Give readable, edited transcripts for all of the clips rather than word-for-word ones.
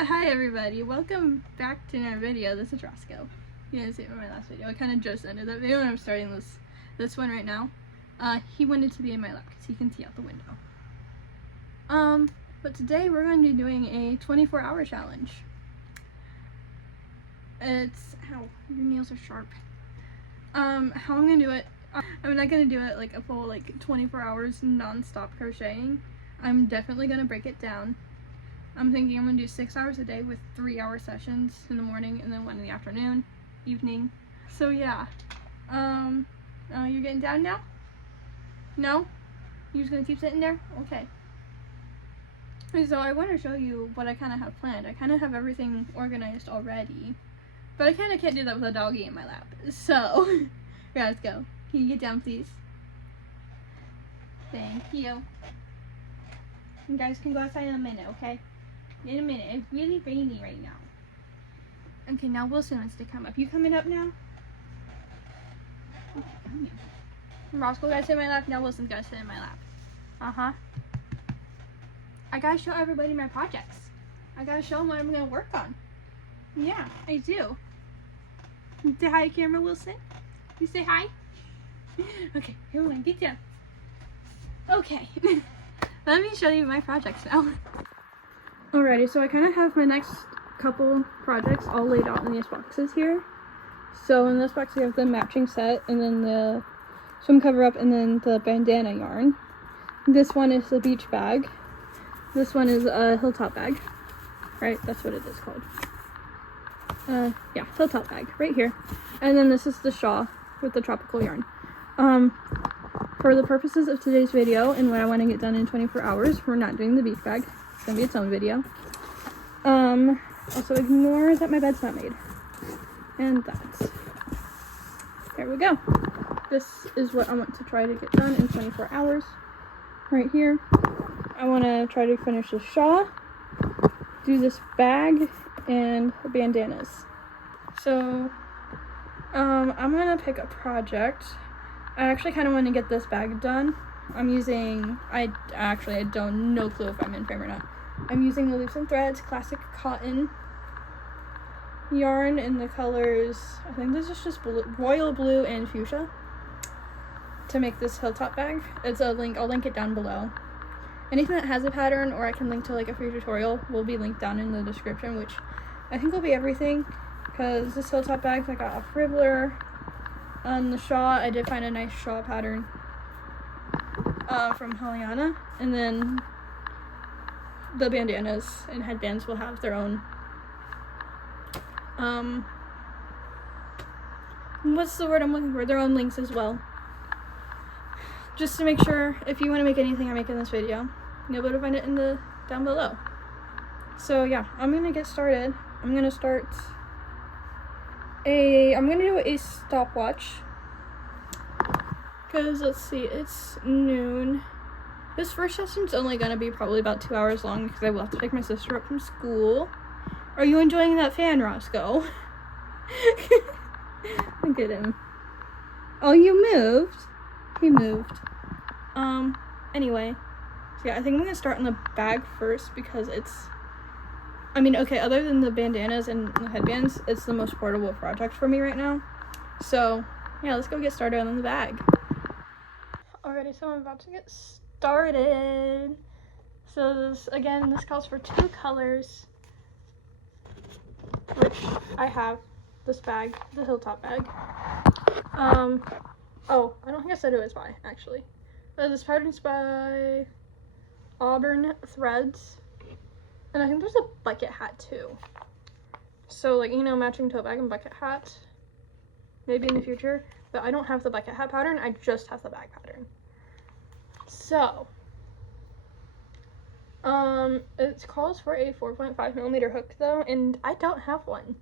Hi everybody, welcome back to another video. This is Roscoe. You didn't see it in my last video. I kind of just ended that video and I'm starting this one right now. He wanted to be in my lap because he can see out the window. But today we're going to be doing a 24-hour challenge. It's, ow, your nails are sharp. How I'm going to do it, I'm not going to do it like a full 24 hours non-stop crocheting. I'm definitely going to break it down. I'm thinking I'm going to do 6 hours a day with 3-hour sessions in the morning and then one in the afternoon, evening. So yeah, you're getting down now? No? You're just going to keep sitting there? Okay. So I want to show you what I kind of have planned. I kind of have everything organized already, but I kind of can't do that with a doggy in my lap. So, yeah, let's go. Can you get down, please? Thank you. You guys can go outside in a minute, okay? In a minute. It's really rainy right now. Okay, now Wilson wants to come up. You coming up now? Okay, come here. Roscoe gotta sit in my lap. Now Wilson's gotta sit in my lap. Uh-huh. I gotta show everybody my projects. I gotta show them what I'm gonna work on. Yeah, I do. Say hi, camera, Wilson. You say hi? Okay, here we go. Get down. Okay. Let me show you my projects now. Alrighty, so I kind of have my next couple projects all laid out in these boxes here. So in this box we have the matching set, and then the swim cover up, and then the bandana yarn. This one is the beach bag. This one is a hilltop bag. Right, that's what it is called. Yeah, hilltop bag, right here. And then this is the shawl with the tropical yarn. For the purposes of today's video and what I want to get done in 24 hours, we're not doing the beach bag. It's gonna be its own video. Also ignore that my bed's not made. And that's, there we go. This is what I want to try to get done in 24 hours. Right here. I want to try to finish the shawl, do this bag, and bandanas. So, I'm gonna pick a project. I actually kind of want to get this bag done. I'm using, I don't, no clue if I'm in frame or not. I'm using the Loops and Threads classic cotton yarn in the colors, I think this is just blue, royal blue and fuchsia, to make this hilltop bag. It's a link, I'll link it down below. Anything that has a pattern, or I can link to like a free tutorial, will be linked down in the description, which I think will be everything, because this hilltop bag I got off Ribbler. On the shawl, I did find a nice shawl pattern from Haliana, and then the bandanas and headbands will have their own what's the word I'm looking for? Their own links as well. Just to make sure, if you want to make anything I make in this video, you'll be able to find it in the down below. So yeah, I'm gonna get started. I'm gonna do a stopwatch, because let's see, it's noon. This first session's only gonna be probably about 2 hours long because I will have to pick my sister up from school. Are you enjoying that fan, Roscoe? Look at him. Oh, you moved? He moved. Anyway. So yeah, I think I'm gonna start on the bag first because it's, okay, other than the bandanas and the headbands, it's the most portable project for me right now. So, yeah, let's go get started on the bag. Alrighty, so I'm about to get started. So this calls for 2 colors, which I have. This bag, the hilltop bag. Oh, I don't think I said who it's by, actually. This pattern's by Auburn Threads. And I think there's a bucket hat too. So matching tote bag and bucket hat. Maybe in the future. But I don't have the bucket hat pattern, I just have the bag pattern. So, it calls for a 4.5mm hook though, and I don't have one.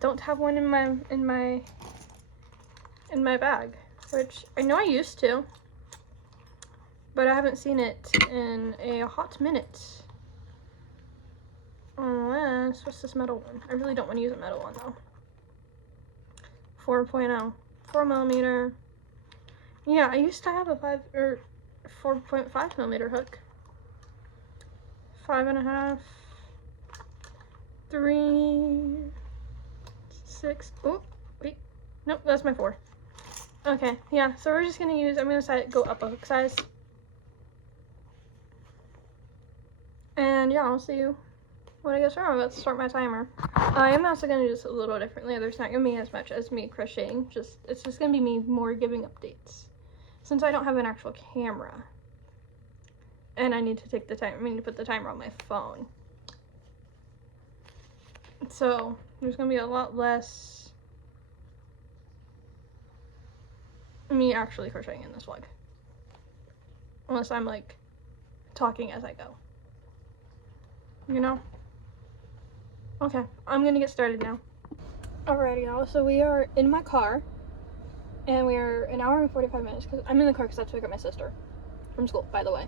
Don't have one in my bag, which I know I used to, but I haven't seen it in a hot minute. Unless, what's this metal one? I really don't want to use a metal one though. 4.0, 4mm. Yeah, I used to have a 4.5mm hook. 5.5. 3, 6, oh, wait, nope, that's my 4. Okay, yeah, so we're just gonna use, I'm gonna go up a hook size. And yeah, I'll see you when I get started. I'm about to start my timer. I am also gonna do this a little differently. There's not gonna be as much as me crocheting, it's just gonna be me more giving updates. Since I don't have an actual camera, and I need to take the time, I mean to put the timer on my phone. So there's gonna be a lot less me actually crocheting in this vlog. Unless I'm like talking as I go. You know? Okay, I'm gonna get started now. Alrighty y'all, so we are in my car. And we are an hour and 45 minutes because I'm in the car because I have to pick up my sister from school, by the way.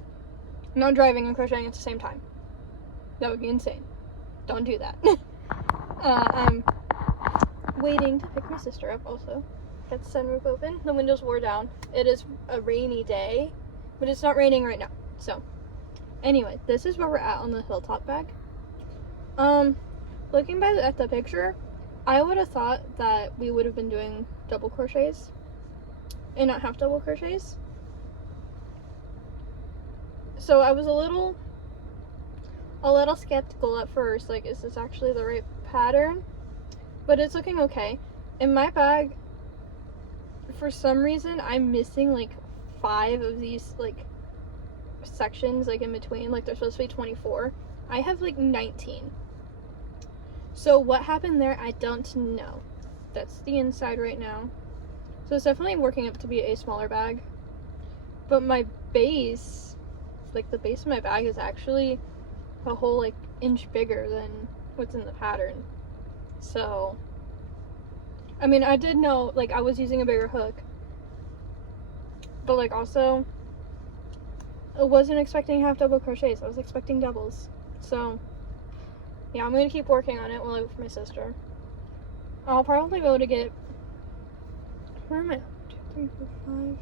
I'm not driving and crocheting at the same time. That would be insane. Don't do that. I'm waiting to pick my sister up also. Got the sunroof open. The windows wore down. It is a rainy day, but it's not raining right now. So, anyway, this is where we're at on the hilltop bag. Looking back at the picture, I would have thought that we would have been doing double crochets and not half double crochets. So I was a little skeptical at first, like, is this actually the right pattern? But it's looking okay. In my bag, for some reason, I'm missing like 5 of these like sections, like in between, like they're supposed to be 24. I have like 19. So what happened there, I don't know. That's the inside right now. So it's definitely working up to be a smaller bag. But my base, like the base of my bag is actually a whole like inch bigger than what's in the pattern. So, I mean, I did know, like, I was using a bigger hook. But like also, I wasn't expecting half double crochets. I was expecting doubles. So, yeah, I'm going to keep working on it while I wait for my sister. I'll probably be able to get, where am I? 2, 3, 4, 5.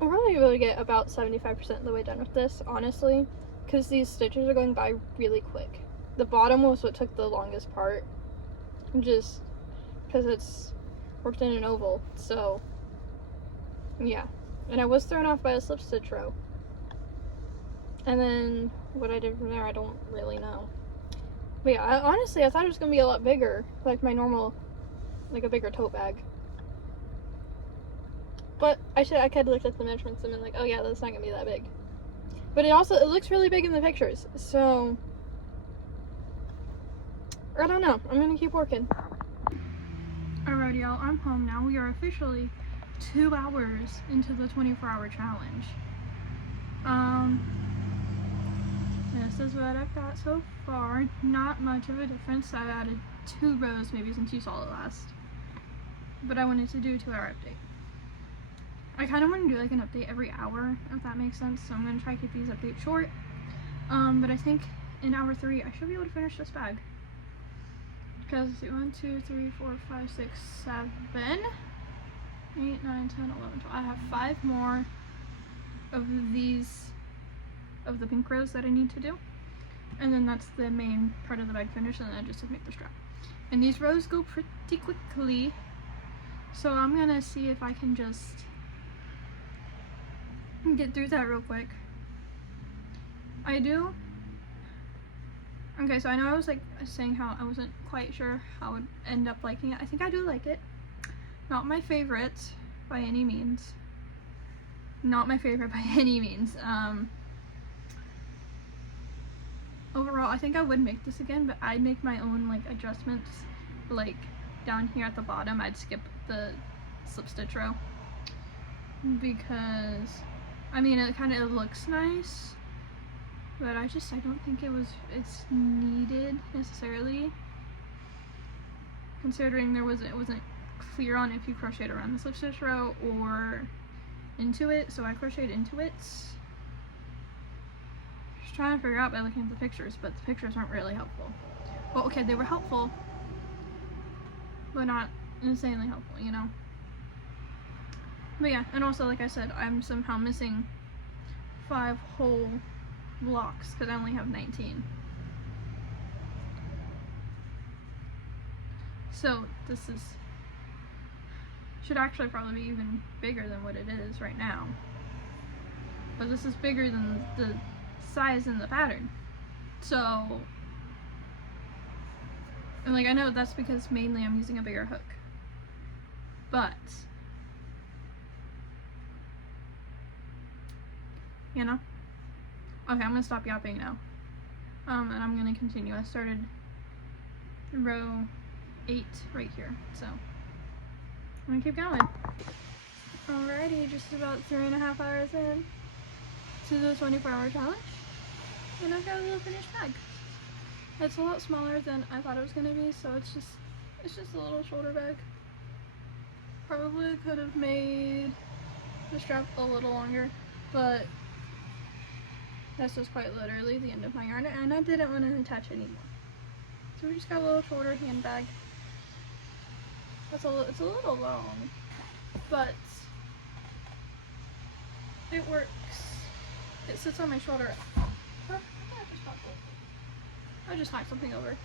I'll probably be able to get about 75% of the way done with this, honestly, because these stitches are going by really quick. The bottom was what took the longest part, just because it's worked in an oval, so, yeah. And I was thrown off by a slip stitch row. And then what I did from there, I don't really know. But yeah, honestly, I thought it was going to be a lot bigger, like my normal, like a bigger tote bag. But I could have looked at the measurements and been like, oh yeah, that's not going to be that big. But it looks really big in the pictures, so I don't know. I'm going to keep working. Alrighty y'all, I'm home now. We are officially 2 hours into the 24-hour challenge. This is what I've got so far. Not much of a difference. I've added 2 rows maybe since you saw it last. But I wanted to do a 2-hour update. I kind of want to do like an update every hour, if that makes sense. So I'm going to try to keep these updates short. But I think in hour 3 I should be able to finish this bag. Because 1, 2, 3, 4, 5, 6, 7, 8, 9, 10, 11, 12. I have 5 more of these, of the pink rows that I need to do. And then that's the main part of the bag finished, and then I just have to make the strap. And these rows go pretty quickly. So I'm going to see if I can just get through that real quick. Okay, so I know I was like saying how I wasn't quite sure how I would end up liking it. I think I do like it. Not my favorite by any means. Not my favorite by any means. Overall, I think I would make this again, but I'd make my own like adjustments. Like down here at the bottom, I'd skip the slip stitch row. Because, I mean, it looks nice. But I don't think it's needed necessarily, considering it wasn't clear on if you crocheted around the slip stitch row or into it, so I crocheted into it. Just trying to figure out by looking at the pictures, but the pictures aren't really helpful. Well, okay, they were helpful, but not insanely helpful, you know? But yeah, and also, like I said, I'm somehow missing 5 whole blocks because I only have 19. So this should actually probably be even bigger than what it is right now. But this is bigger than the size in the pattern. So, and like I know that's because mainly I'm using a bigger hook. But, you know? Okay, I'm gonna stop yapping now. And I'm gonna continue. I started row 8 right here, so I'm gonna keep going. Alrighty, just about 3.5 hours in to the 24-hour challenge, and I've got a little finished bag. It's a lot smaller than I thought it was gonna be, so it's just a little shoulder bag. Probably could have made the strap a little longer, but that's just quite literally the end of my yarn, and I didn't want to attach anymore. So we just got a little shoulder handbag. It's a little long, but it works. It sits on my shoulder. I just knocked something over.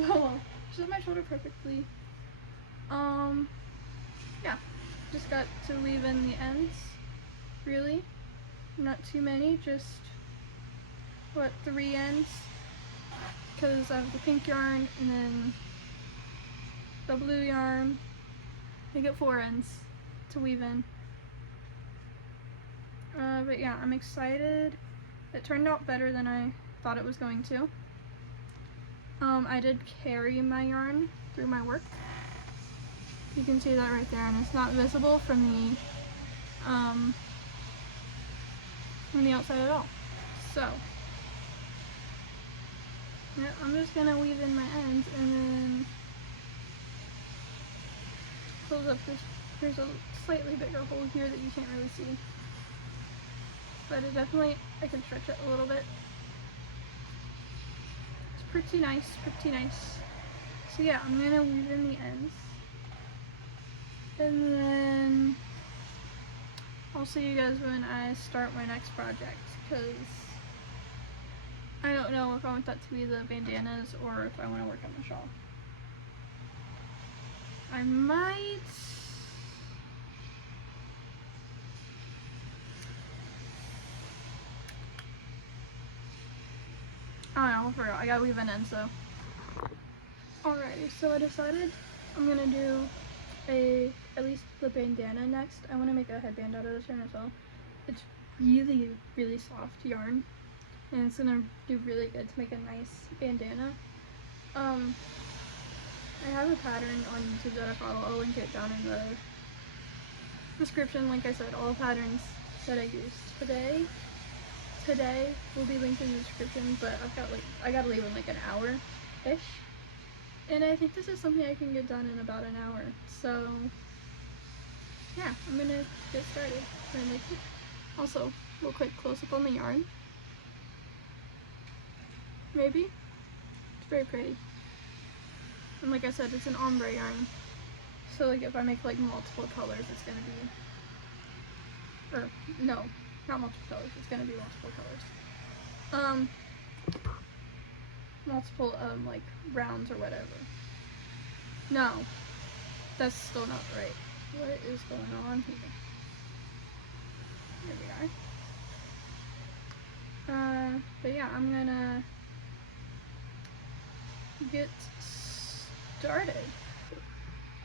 Oh well, it sits on my shoulder perfectly. Yeah, just got to weave in the ends. Really, not too many, just what, 3 ends, because I have the pink yarn and then the blue yarn. I get 4 ends to weave in. But yeah, I'm excited. It turned out better than I thought it was going to. I did carry my yarn through my work. You can see that right there, and it's not visible from the outside at all. So yeah, I'm just gonna weave in my ends and then close up this. There's a slightly bigger hole here that you can't really see, but it definitely, I can stretch it a little bit. It's pretty nice, pretty nice. So yeah, I'm gonna weave in the ends, and then I'll see you guys when I start my next project, because I don't know if I want that to be the bandanas or if I want to work on the shawl. I might... I forgot. I gotta weave an end, so. Alrighty, so I decided I'm gonna do at least the bandana next. I want to make a headband out of this yarn as well. It's really, really soft yarn, and it's gonna do really good to make a nice bandana. I have a pattern on YouTube that I follow. I'll link it down in the description. Like I said, all patterns that I used today will be linked in the description, but I gotta leave in like an hour-ish. And I think this is something I can get done in about an hour. So yeah, I'm gonna get started. Also, real quick close up on the yarn. Maybe? It's very pretty. And like I said, it's an ombre yarn. So like if I make like multiple colors, it's gonna be, or no, not multiple colors, it's gonna be multiple colors. Multiple like rounds or whatever. No, that's still not right. What is going on here? There we are. But yeah, I'm gonna get started.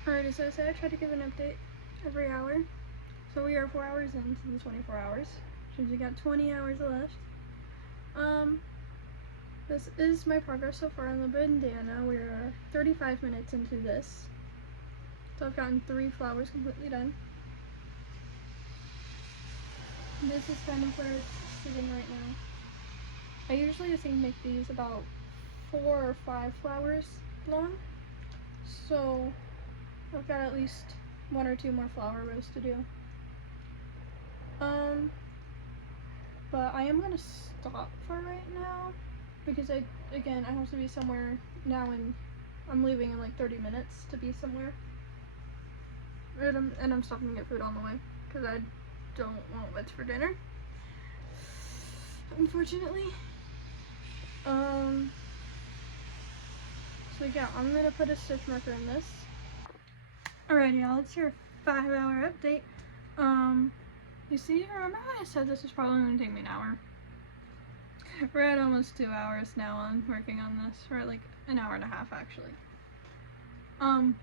Alrighty, so I said I try to give an update every hour. So we are 4 hours into the 24 hours. Since we got 20 hours left. This is my progress so far on the bandana. We're 35 minutes into this. So I've gotten 3 flowers completely done. And this is kind of where it's sitting right now. I usually just make these about 4 or 5 flowers long. So I've got at least 1 or 2 more flower rows to do. But I am gonna stop for right now because I have to be somewhere now, and I'm leaving in like 30 minutes to be somewhere. And I'm stopping to get food on the way because I don't want what's for dinner, unfortunately. So yeah, I'm gonna put a stitch marker in this. Alright, y'all, it's your 5-hour update. You see, remember how I said this was probably gonna take me an hour? We're at almost 2 hours now on working on this. We're at like an hour and a half actually.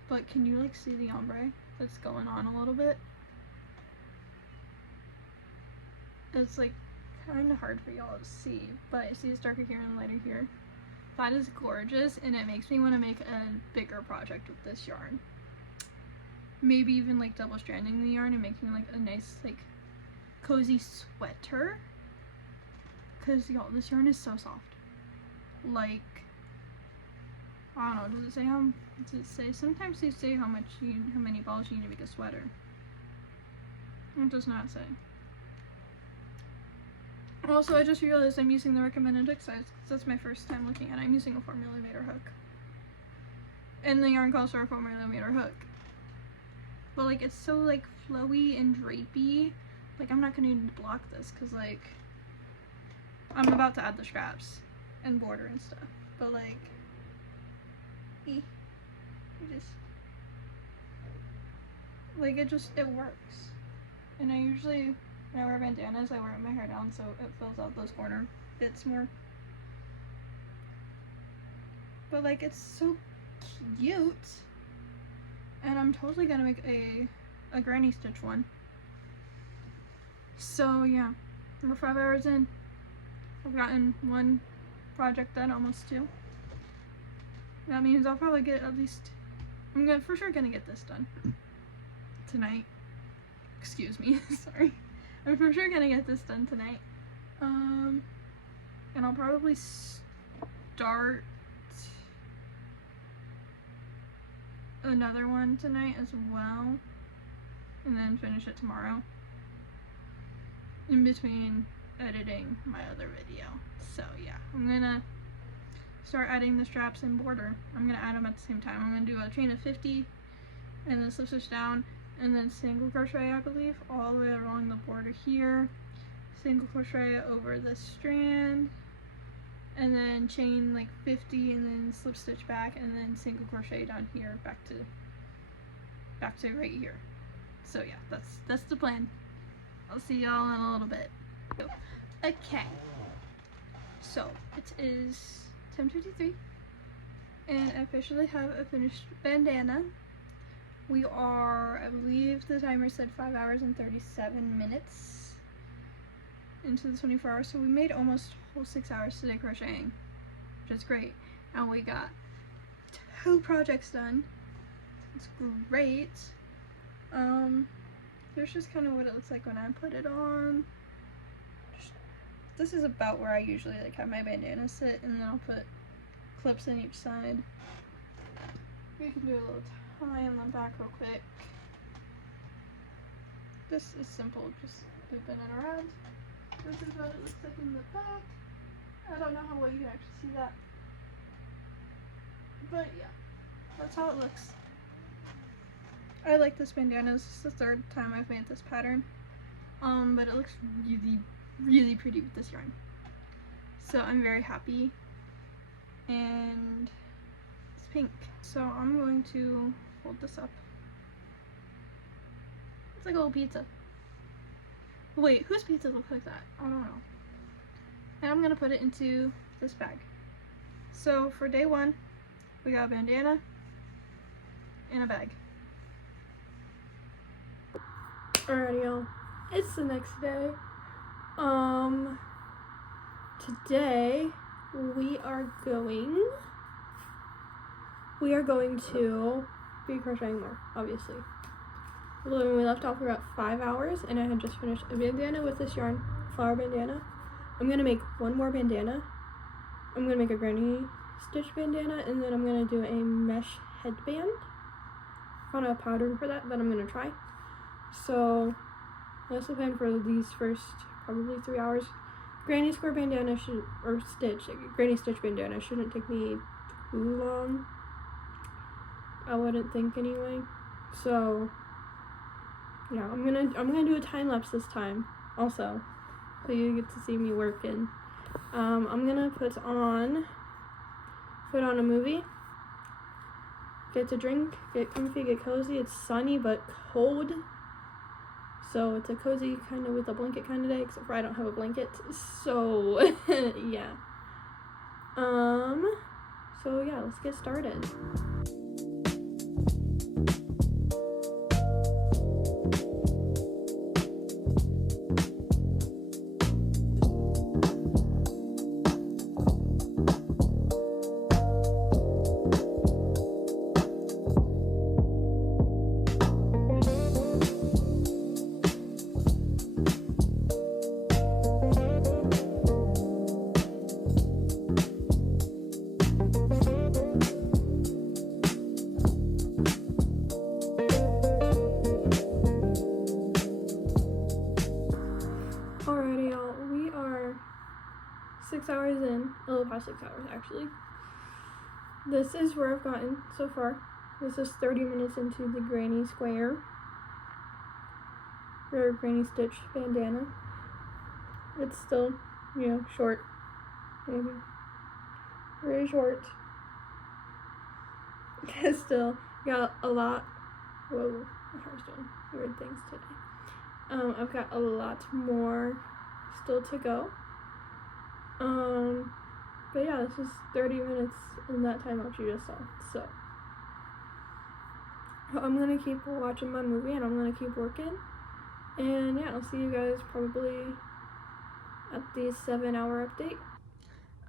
But can you like see the ombre that's going on a little bit? It's like kind of hard for y'all to see, but see it's darker here and lighter here. That is gorgeous, and it makes me want to make a bigger project with this yarn. Maybe even like double stranding the yarn and making like a nice like cozy sweater. Cause y'all, this yarn is so soft. Like, I don't know, does it say how, does it say, sometimes they say how many balls you need to make a sweater. It does not say. Also, I just realized I'm using the recommended hook size, because that's my first time looking at it. I'm using a 4mm hook. And the yarn calls for a 4mm hook. But like, it's so like flowy and drapey. Like, I'm not gonna need to block this, because like, I'm about to add the straps and border and stuff. But like, it works. And I usually, when I wear bandanas, I wear my hair down so it fills out those corner bits more. But like, it's so cute. And I'm totally gonna make a granny stitch one. So yeah, we're 5 hours in. I've gotten one project done, almost 2. That means I'll probably get at least, for sure gonna get this done tonight. Excuse me, sorry. I'm for sure gonna get this done tonight. And I'll probably start another one tonight as well, and then finish it tomorrow, in between editing my other video. So yeah, I'm gonna start adding the straps and border. I'm gonna add them at the same time. I'm gonna do a chain of 50 and then slip stitch down and then single crochet, I believe, all the way along the border here, single crochet over this strand, and then chain like 50 and then slip stitch back and then single crochet down here back to right here. So yeah, that's the plan. I'll see y'all in a little bit. Okay, so it is 10:53 and I officially have a finished bandana. We are, I believe the timer said 5 hours and 37 minutes into the 24 hours, so we made almost a whole 6 hours today crocheting, which is great. And we got 2 projects done. It's great. Here's just kind of what it looks like when I put it on. This is about where I usually like have my bandana sit, and then I'll put clips in each side. We can do a little tie in the back real quick. This is simple, just looping it around. This is what it looks like in the back. I don't know how well you can actually see that, but yeah, that's how it looks. I like this bandana. This is the 3rd time I've made this pattern, but it looks really, really pretty with this yarn. So I'm very happy, and it's pink. So I'm going to fold this up. It's like a little pizza. Wait, whose pizza looks like that? I don't know. And I'm gonna put it into this bag. So for day 1, we got a bandana and a bag. Alrighty, y'all. It's the next day. Today we are going to be crocheting more, obviously. When we left off, we were at 5 hours, and I had just finished a bandana with this yarn, flower bandana. I'm gonna make one more bandana. I'm gonna make a granny stitch bandana, and then I'm gonna do a mesh headband. I found a pattern for that I'm gonna try. So that's the plan for these first probably 3 hours. Granny square bandana granny stitch bandana shouldn't take me too long, I wouldn't think anyway. So yeah, I'm gonna do a time lapse this time also, so you get to see me working. I'm gonna put on a movie, get to drink, get comfy, get cozy. It's sunny but cold. So it's a cozy kind of with a blanket kind of day, except for I don't have a blanket. So yeah. So yeah, let's get started. Alrighty, y'all. We are 6 hours in. A little past 6 hours, actually. This is where I've gotten so far. This is 30 minutes into the granny square. Or granny stitch bandana. It's still, you know, short. Maybe. Very short. Still got a lot. Whoa, my hair's doing weird things today. I've got a lot more still to go. But yeah, this is 30 minutes in that time lapse you just saw. So I'm gonna keep watching my movie and I'm gonna keep working. And yeah, I'll see you guys probably at the 7-hour update.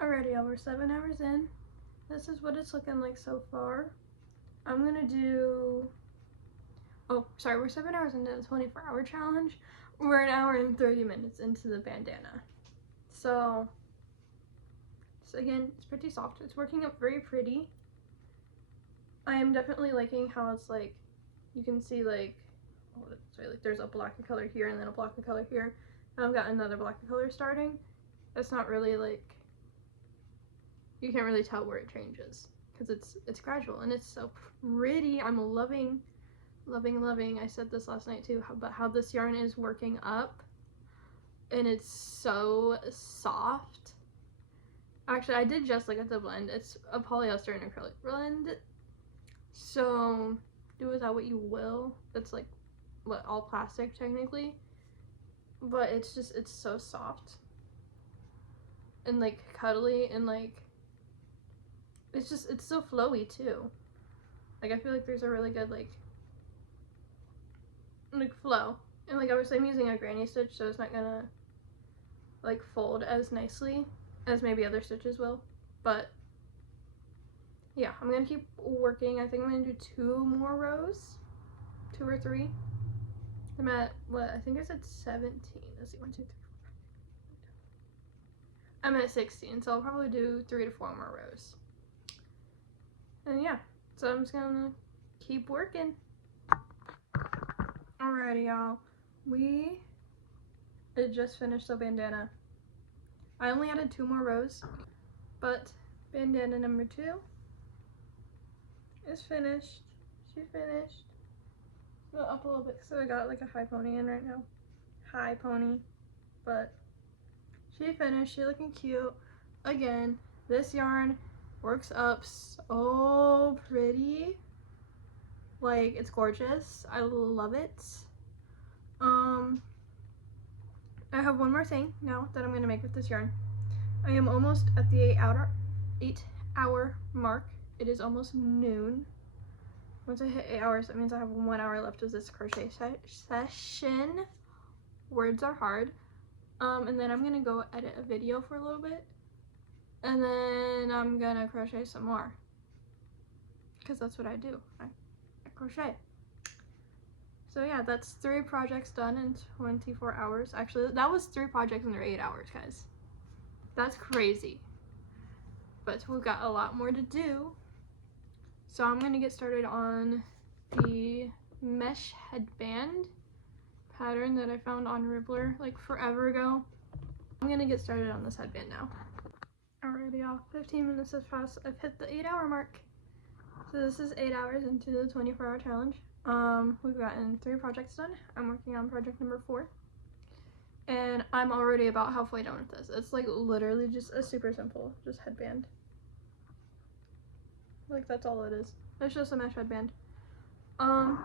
Alrighty, y'all, we're 7 hours in. This is what it's looking like so far. I'm gonna do, oh, sorry, we're 7 hours into the 24-hour challenge. We're an hour and 30 minutes into the bandana. So again, it's pretty soft. It's working up very pretty. I am definitely liking how it's like, you can see like, oh, sorry, like there's a block of color here and then a block of color here. And I've got another block of color starting. It's not really like, you can't really tell where it changes because it's gradual and it's so pretty. I'm loving. I said this last night too, but how this yarn is working up and it's so soft. Actually, I did just look at the blend. It's a polyester and acrylic blend, so do with that what you will. It's like what, all plastic technically, but it's so soft and like cuddly and like it's so flowy too. Like I feel like there's a really good like flow, and like obviously I'm using a granny stitch, so it's not gonna like fold as nicely as maybe other stitches will, but yeah, I'm gonna keep working. I think I'm gonna do 2 more rows, 2 or 3. I'm at what, I think I said 17. Let's see, 1, 2, 3, 4, 5. I'm at 16, so I'll probably do 3 to 4 more rows. And yeah, so I'm just gonna keep working. Alrighty, y'all. We just finished the bandana. I only added 2 more rows, but bandana number 2 is finished. She's finished. Go up a little bit so I got like a high pony in right now. High pony. But she finished. She looking cute. Again, this yarn works up so pretty. Like, it's gorgeous. I love it. I have one more thing now that I'm going to make with this yarn. I am almost at the 8-hour mark. It is almost noon. Once I hit 8 hours, that means I have 1 hour left of this crochet session. Words are hard. And then I'm going to go edit a video for a little bit. And then I'm going to crochet some more. Because that's what I do. I crochet. So yeah, that's 3 projects done in 24 hours. Actually, that was 3 projects under 8 hours, guys. That's crazy. But we've got a lot more to do. So I'm gonna get started on the mesh headband pattern that I found on Ribbler like forever ago. I'm gonna get started on this headband now. Alrighty, y'all. 15 minutes has passed. I've hit the 8-hour mark. So this is 8 hours into the 24-hour challenge. We've gotten 3 projects done. I'm working on project number 4. And I'm already about halfway done with this. It's like literally just a super simple, just headband. Like, that's all it is. It's just a mesh headband. So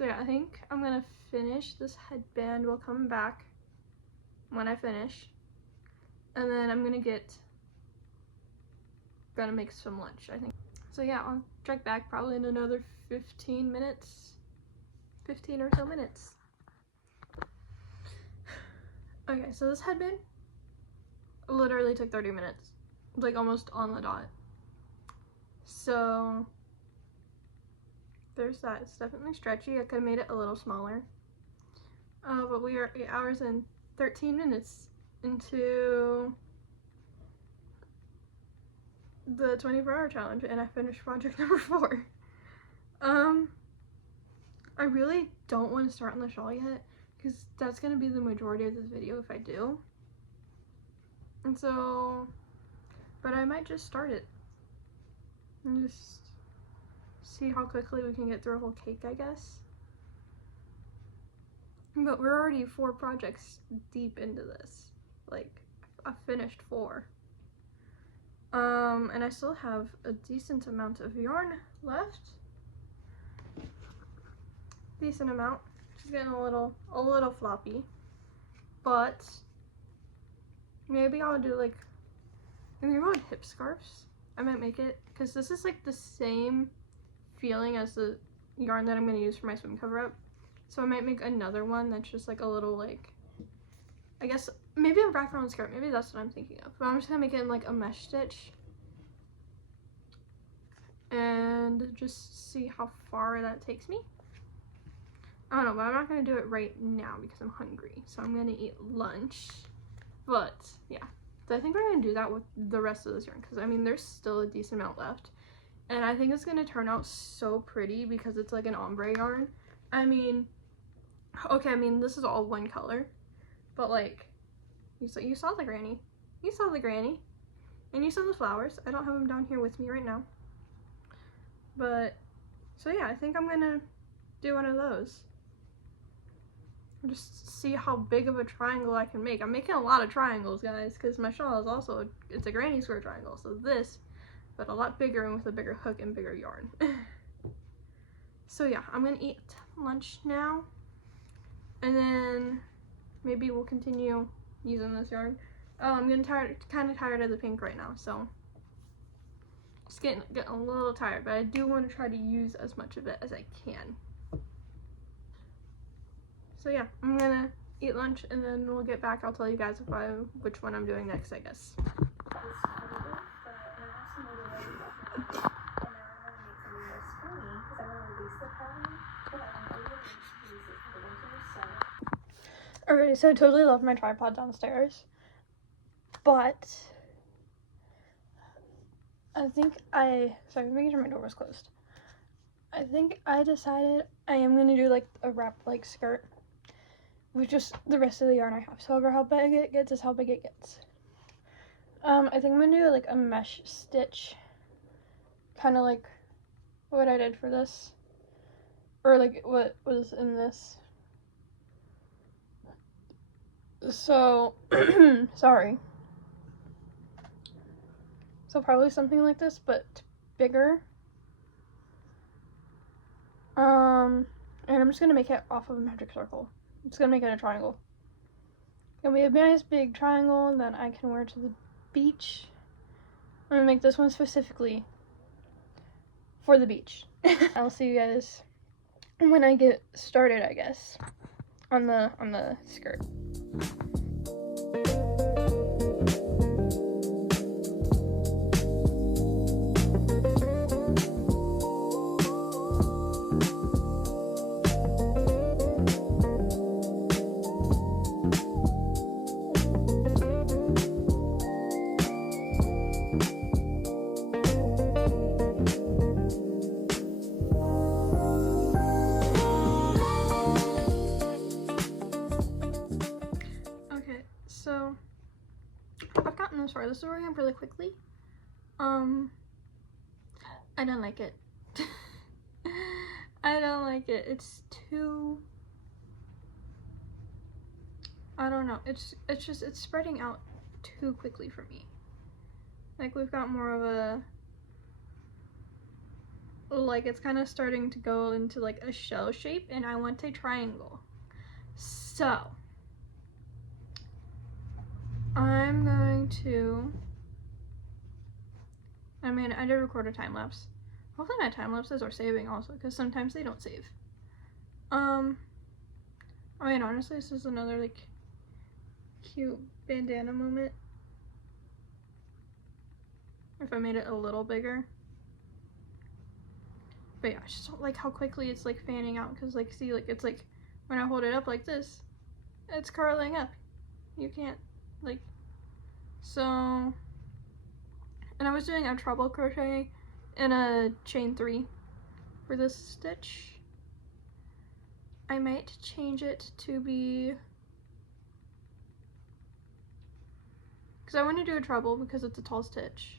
yeah, I think I'm gonna finish this headband. We'll come back when I finish. And then I'm gonna make some lunch, I think. So yeah, I'll check back probably in another 15 minutes. 15 or so minutes. Okay, so this headband literally took 30 minutes. Like, almost on the dot. So there's that. It's definitely stretchy. I could have made it a little smaller. But we are 8 hours and 13 minutes into the 24-hour challenge, and I finished project number 4. I really don't want to start on the shawl yet, because that's going to be the majority of this video if I do. And so, but I might just start it and just see how quickly we can get through a whole cake, I guess. But we're already 4 projects deep into this. Like, I finished 4. And I still have a decent amount of yarn left. Decent amount. She's getting a little floppy. But maybe I'll do like, and they're called hip scarves. I might make it, because this is like the same feeling as the yarn that I'm going to use for my swim cover up. So I might make another one that's just like a little, like, I guess maybe a wraparound skirt. Maybe that's what I'm thinking of. But I'm just going to make it in like a mesh stitch. And just see how far that takes me. I don't know, but I'm not going to do it right now because I'm hungry. So I'm going to eat lunch. But yeah, so I think we're going to do that with the rest of this yarn. Because I mean, there's still a decent amount left. And I think it's going to turn out so pretty because it's like an ombre yarn. I mean, okay, I mean, this is all one color. But like, you saw the granny. You saw the granny. And you saw the flowers. I don't have them down here with me right now. But, so yeah, I think I'm going to do one of those. Just see how big of a triangle I can make. I'm making a lot of triangles, guys, because my shawl is also, it's a granny square triangle. So this, but a lot bigger and with a bigger hook and bigger yarn. So yeah, I'm gonna eat lunch now, and then maybe we'll continue using this yarn. I'm getting kind of tired of the pink right now, so just getting a little tired, but I do want to try to use as much of it as I can. So yeah, I'm gonna eat lunch, and then we'll get back. I'll tell you guys which one I'm doing next, I guess. Alright, so I totally left my tripod downstairs, but I think sorry, making sure my door was closed. I think I decided I am gonna do like a wrap like skirt with just the rest of the yarn I have. So however how big it gets is how big it gets. I think I'm gonna do like a mesh stitch, kind of like what I did for this, or like what was in this. So, sorry. So probably something like this, but bigger. And I'm just gonna make it off of a magic circle. I'm just gonna make it a triangle. It's gonna be a nice big triangle that I can wear to the beach. I'm gonna make this one specifically for the beach. I'll see you guys when I get started, I guess, on the skirt. So I've gotten this far. This is working up really quickly. I don't like it. I don't like it. It's too, I don't know. It's spreading out too quickly for me. Like, we've got more of a like it's kind of starting to go into like a shell shape, and I want a triangle. So I'm going to, I mean, I did record a time lapse. Hopefully my time lapses are saving also, because sometimes they don't save. I mean, honestly, this is another like cute bandana moment. If I made it a little bigger. But yeah, I just don't like how quickly it's like fanning out, because like, see, like it's like when I hold it up like this, it's curling up. You can't like, so, and I was doing a treble crochet in a chain 3 for this stitch. I might change it to be, because I want to do a treble because it's a tall stitch,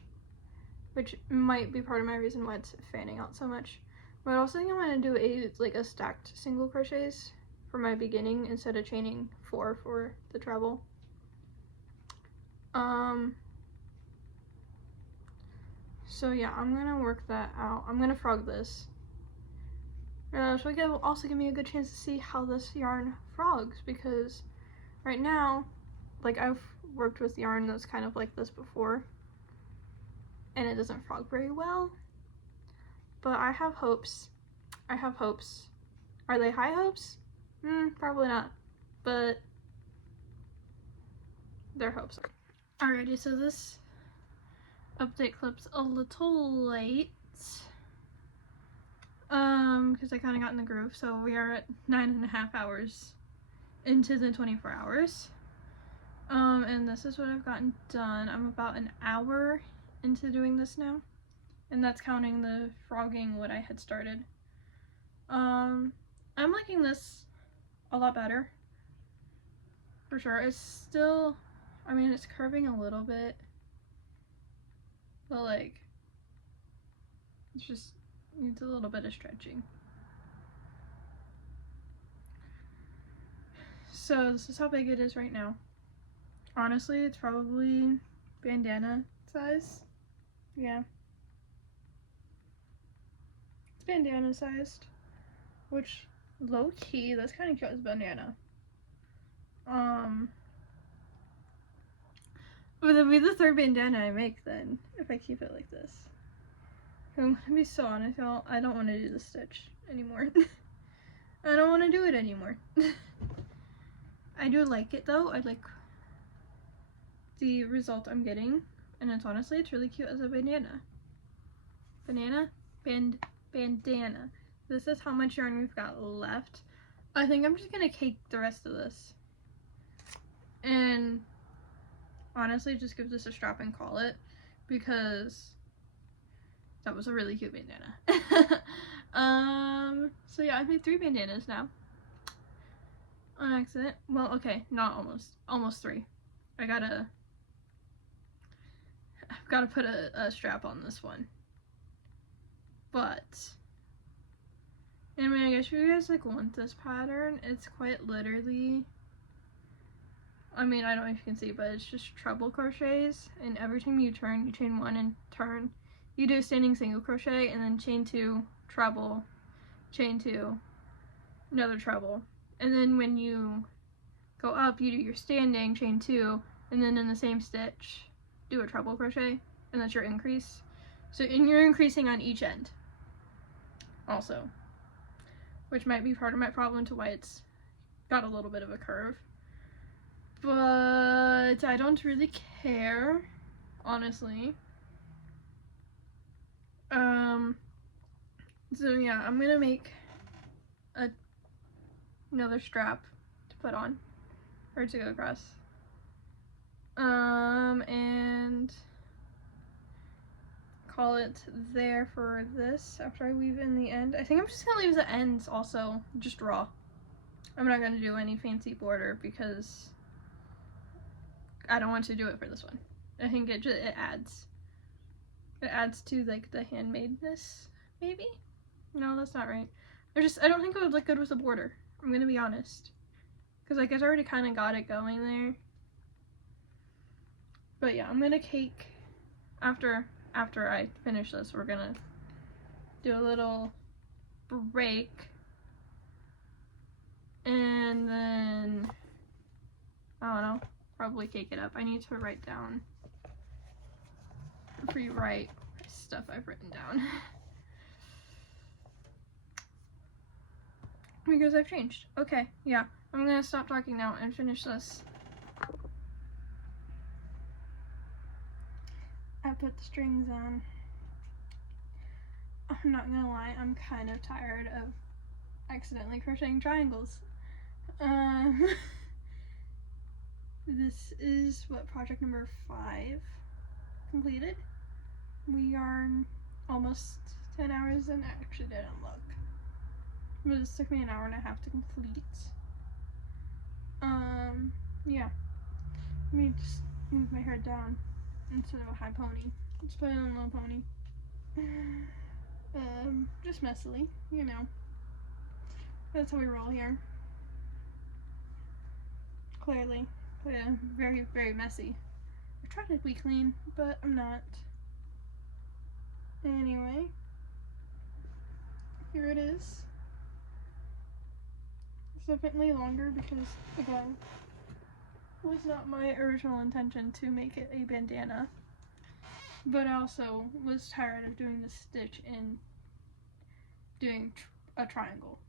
which might be part of my reason why it's fanning out so much. But I also think I want to do a stacked single crochets for my beginning instead of chaining 4 for the treble. So yeah, I'm gonna work that out. I'm gonna frog this. So it will also give me a good chance to see how this yarn frogs, because right now, like, I've worked with yarn that's kind of like this before, and it doesn't frog very well. But I have hopes. I have hopes. Are they high hopes? Probably not. But they're hopes. Alrighty, so this update clip's a little late. Because I kind of got in the groove. So we are at 9.5 hours into the 24 hours. And this is what I've gotten done. I'm about an hour into doing this now. And that's counting the frogging what I had started. I'm liking this a lot better. For sure. It's still, I mean, it's curving a little bit. But like, it's just needs a little bit of stretching. So this is how big it is right now. Honestly, it's probably bandana size. Yeah. It's bandana sized. Which, low key, that's kind of cute as bandana. It'll be the 3rd bandana I make then, if I keep it like this. I'm gonna be so honest, y'all, I don't want to do the stitch anymore. I don't want to do it anymore. I do like it though. I like the result I'm getting, and it's honestly, it's really cute as a bandana. Bandana. This is how much yarn we've got left. I think I'm just gonna cake the rest of this, and honestly just give this a strap and call it, because that was a really cute bandana. So yeah, I've made 3 bandanas now on accident. Well, okay, not almost 3. I've gotta put a strap on this one. But I mean, I guess if you guys like want this pattern, it's quite literally, I mean, I don't know if you can see, but it's just treble crochets, and every time you turn, you chain 1 and turn. You do a standing single crochet, and then chain 2, treble, chain 2, another treble. And then when you go up, you do your standing, chain 2, and then in the same stitch, do a treble crochet, and that's your increase. So, and you're increasing on each end also, which might be part of my problem to why it's got a little bit of a curve. But I don't really care, honestly. So yeah, I'm gonna make another strap to put on, or to go across. And call it there for this after I weave in the end. I think I'm just gonna leave the ends also just raw. I'm not gonna do any fancy border because I don't want to do it for this one. I think it adds to like the handmadeness, maybe? No, that's not right. I don't think it would look good with a border. I'm gonna be honest, because like it's already kind of got it going there. But yeah, I'm gonna cake after I finish this. We're gonna do a little break, and then, I don't know, probably cake it up. I need to write down, rewrite stuff I've written down. Because I've changed. Okay, yeah. I'm gonna stop talking now and finish this. I put the strings on. I'm not gonna lie, I'm kind of tired of accidentally crocheting triangles. This is what, project number 5 completed. We are almost 10 hours in. I actually didn't look. But this took me an hour and a half to complete. Yeah. Let me just move my hair down instead of a high pony. Let's put it on a low pony. Just messily, you know. That's how we roll here. Clearly. Yeah, very, very messy. I tried to be clean, but I'm not. Anyway. Here it is. It's definitely longer because, again, it was not my original intention to make it a bandana. But I also was tired of doing the stitch and doing a triangle.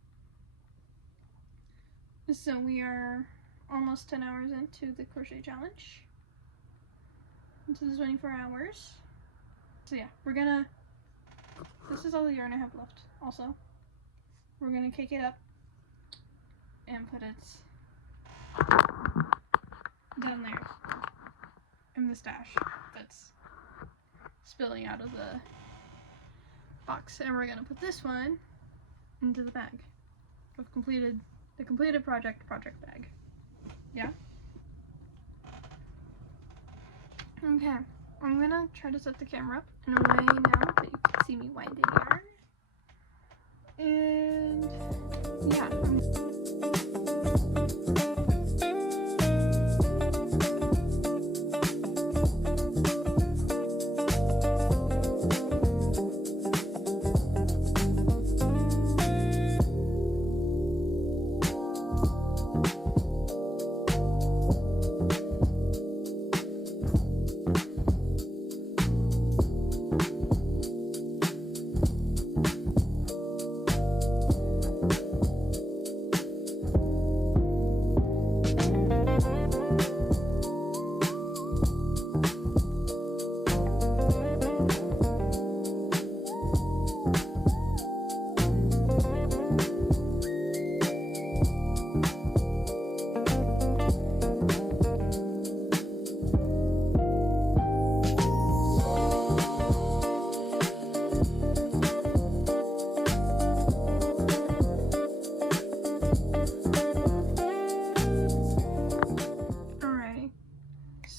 So we are almost 10 hours into the crochet challenge. Into the 24 hours. So yeah, we're gonna, this is all the yarn I have left also. We're gonna cake it up and put it down there in the stash that's spilling out of the box. And we're gonna put this one into the bag of the completed project bag. Yeah? Okay, I'm gonna try to set the camera up in a way now that you can see me winding yarn. And yeah.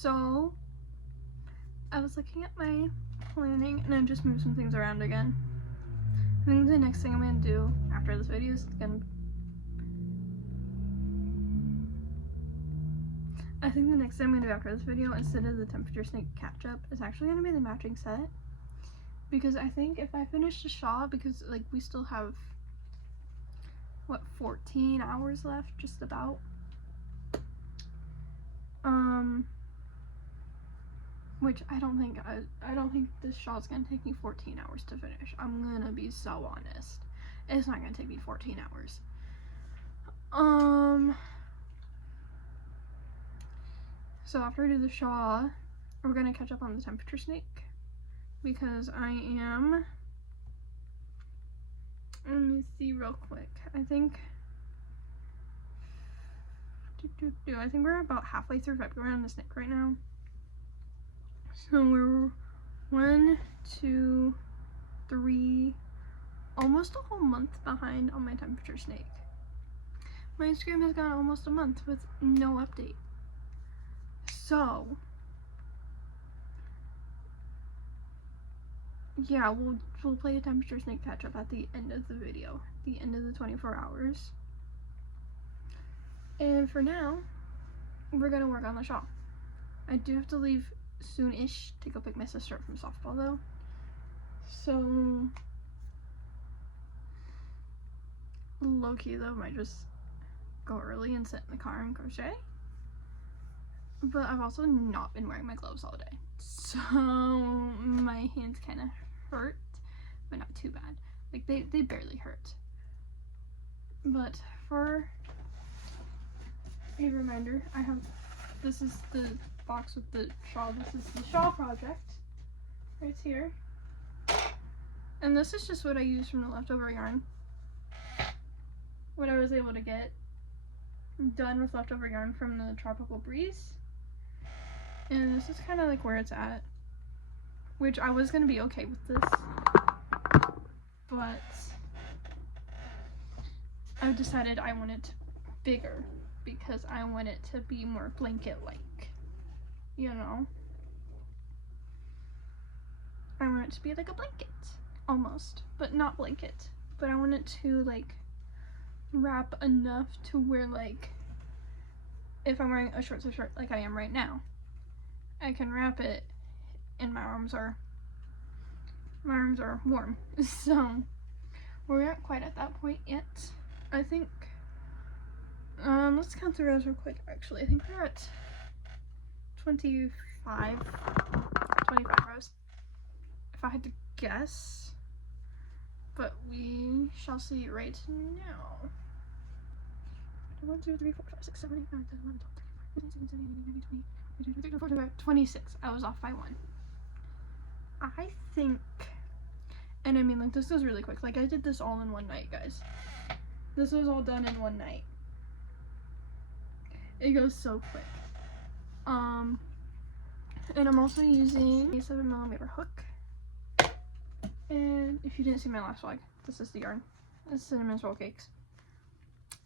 So, I was looking at my planning and I just moved some things around again. I think the next thing I'm going to do after this video is instead of the temperature snake catch up, is actually going to be the matching set. Because I think if I finish the shawl, because like we still have, what, 14 hours left, just about. Which I don't think this shawl's gonna take me 14 hours to finish. I'm gonna be so honest. It's not gonna take me 14 hours. So after I do the shawl, we're gonna catch up on the temperature snake because I am, let me see real quick. I think we're about halfway through February on the snake right now. So we're 1, 2, 3, almost a whole month behind on my temperature snake. My Instagram has gone almost a month with no update. So yeah, we'll play a temperature snake catch up at the end of the video, the end of the 24 hours. And for now, we're gonna work on the shawl. I do have to leave soon-ish to go pick my sister up from softball though. So low-key though, might just go early and sit in the car and crochet. But I've also not been wearing my gloves all day, so my hands kind of hurt, but not too bad. Like they barely hurt. But for a reminder, this is the box with the shawl. This is the shawl project right here. And this is just what I used from the leftover yarn. What I was able to get done with leftover yarn from the Tropical Breeze. And this is kind of like where it's at. Which I was going to be okay with this. But I decided I want it bigger because I want it to be more blanket-like. You know? I want it to be like a blanket. Almost. But not blanket. But I want it to like wrap enough to where like if I'm wearing a short sleeve shirt like I am right now, I can wrap it and my arms are warm. So we're not quite at that point yet. I think let's count the rows real quick. Actually, I think we're at 25 rows if I had to guess, but we shall see right now. 1, 2, 3, 4, 5, 6, 7, 8, 9, 10, 11, 12, 13, 14, 15, 16, 17, 18, 19, 20, 21, 22, 23, 24, 25, 26. I was off by 1. I think, and I mean like this goes really quick. Like I did this all in one night, guys. This was all done in one night. It goes so quick. And I'm also using a 7mm hook. And if you didn't see my last vlog, this is the yarn. This is cinnamon roll cakes.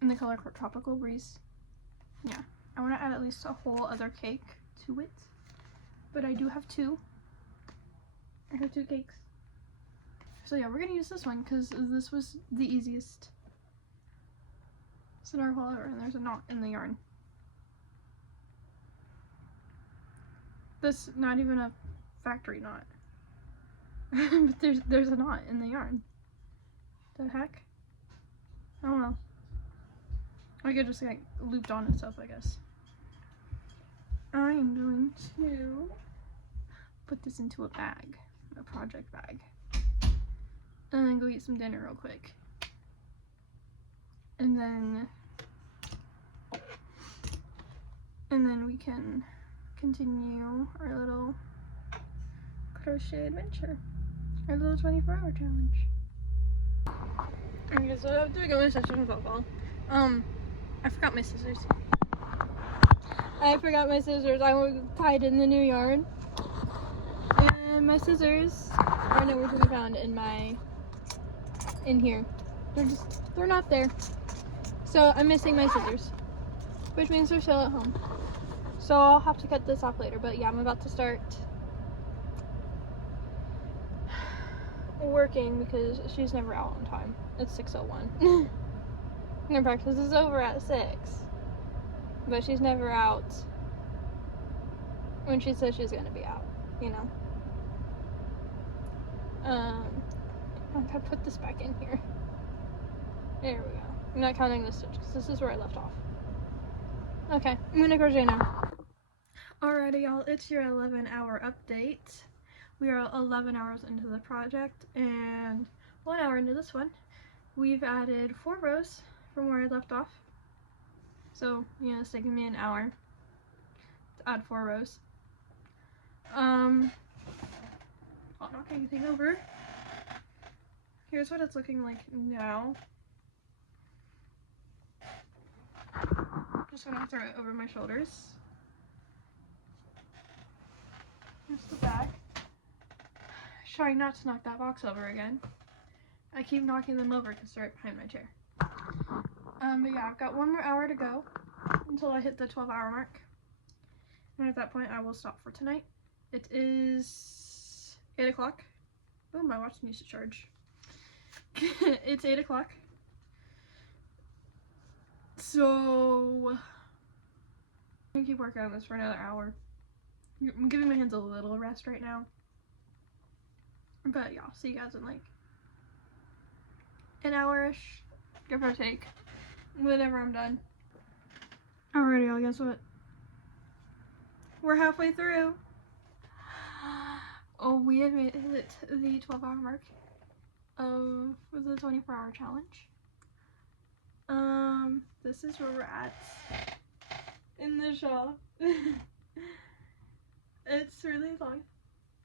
In the color Tropical Breeze. Yeah, I want to add at least a whole other cake to it. But I do have 2. I have 2 cakes. So yeah, we're going to use this one because this was the easiest. It's an arm ever, and there's a knot in the yarn. This not even a factory knot. But there's a knot in the yarn. The heck? I don't know. Like it just like looped on itself, I guess. I am going to put this into a bag, a project bag, and then go eat some dinner real quick. And then we can continue our little crochet adventure, our little 24-hour challenge. Okay, so after I got my session with football, I forgot my scissors. I was tied in the new yarn, and my scissors are nowhere to be found in here. They're not there. So I'm missing my scissors, which means they're still at home. So I'll have to cut this off later, but yeah, I'm about to start working because she's never out on time. It's 6:01. Her practice is over at 6, but she's never out when she says she's gonna be out, you know. I'm gonna put this back in here. There we go. I'm not counting this stitch because this is where I left off. Okay, I'm gonna crochet now. Alrighty, y'all, it's your 11-hour update. We are 11 hours into the project, and 1 hour into this one. We've added 4 rows from where I left off. So, you know, it's taking me an hour to add 4 rows. I'll knock anything over. Here's what it's looking like now. Just gonna throw it over my shoulders. Here's the back. Trying not to knock that box over again. I keep knocking them over because they're right behind my chair. But yeah, I've got 1 more hour to go until I hit the 12-hour mark. And at that point, I will stop for tonight. It is 8 o'clock. Oh, my watch needs to charge. It's 8 o'clock. So I'm gonna keep working on this for another hour. I'm giving my hands a little rest right now. But yeah, I'll see you guys in like an hour-ish. give or take, whenever I'm done. Alrighty, y'all, guess what? We're halfway through. Oh, we have made it to the 12-hour mark of the 24-hour challenge. This is where we're at in the shawl. It's really long.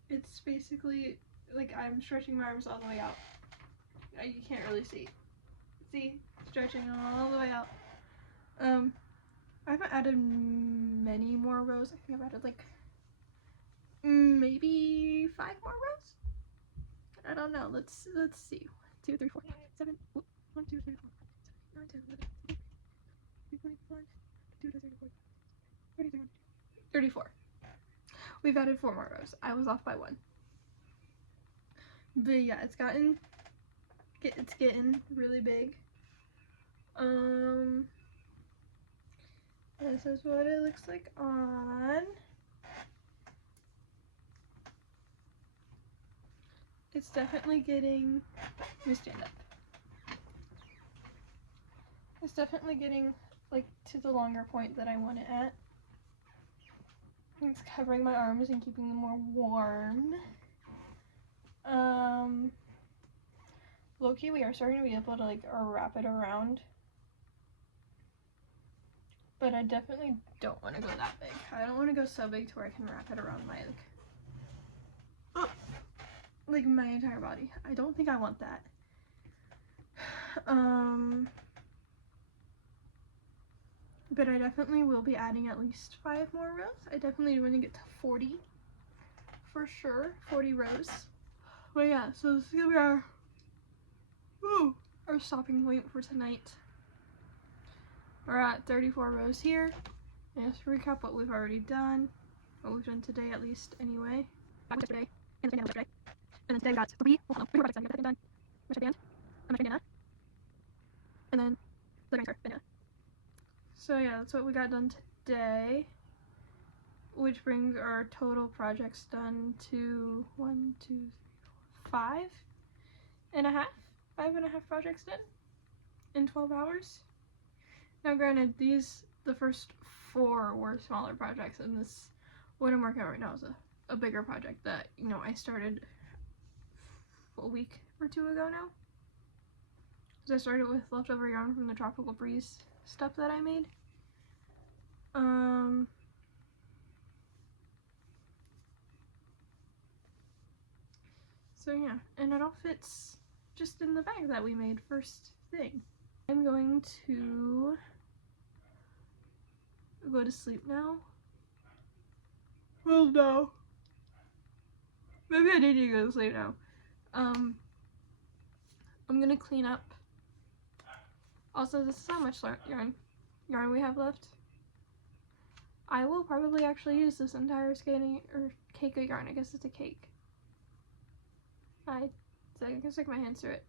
It's basically like I'm stretching my arms all the way out. You can't really see. See? Stretching all the way out. I haven't added many more rows. I think I've added like maybe 5 more rows. I don't know. Let's see. 1, 2, 3, 4, 5, 7. 1, 2, 3, 4, 5, 6, 7, 8, 9, 10, 11, 12, 13, 14, 15, 34. We've added 4 more rows. I was off by 1. But yeah, it's getting really big. This is what it looks like on. It's definitely getting, let me stand up. It's definitely getting like to the longer point that I want it at. It's covering my arms and keeping them more warm. Low-key, we are starting to be able to like wrap it around. But I definitely don't want to go that big. I don't want to go so big to where I can wrap it around my my entire body. I don't think I want that. But I definitely will be adding at least 5 more rows. I definitely want to get to 40 for sure. 40 rows. But yeah, so this is gonna be our stopping point for tonight. We're at 34 rows here. And just to recap what we've already done. What we've done today at least anyway. That was yesterday. And yesterday. And then today we got 3 more projects I got done. Which I band. And my bandana. And then the answer bandana. So yeah, that's what we got done today. Which brings our total projects done to 1, 2, 3, 4, 5.5. 5.5 projects done in 12 hours. Now granted, the first 4 were smaller projects, and this, what I'm working on right now is a bigger project that, you know, I started a week or 2 ago now. So I started with leftover yarn from the Tropical Breeze stuff that I made. So yeah, and it all fits just in the bag that we made first thing. I'm going to go to sleep now. Well, no. Maybe I need to go to sleep now. I'm gonna clean up. Also, this is how much yarn we have left. I will probably actually use this entire cake of yarn. I guess it's a cake. I can stick my hands through it.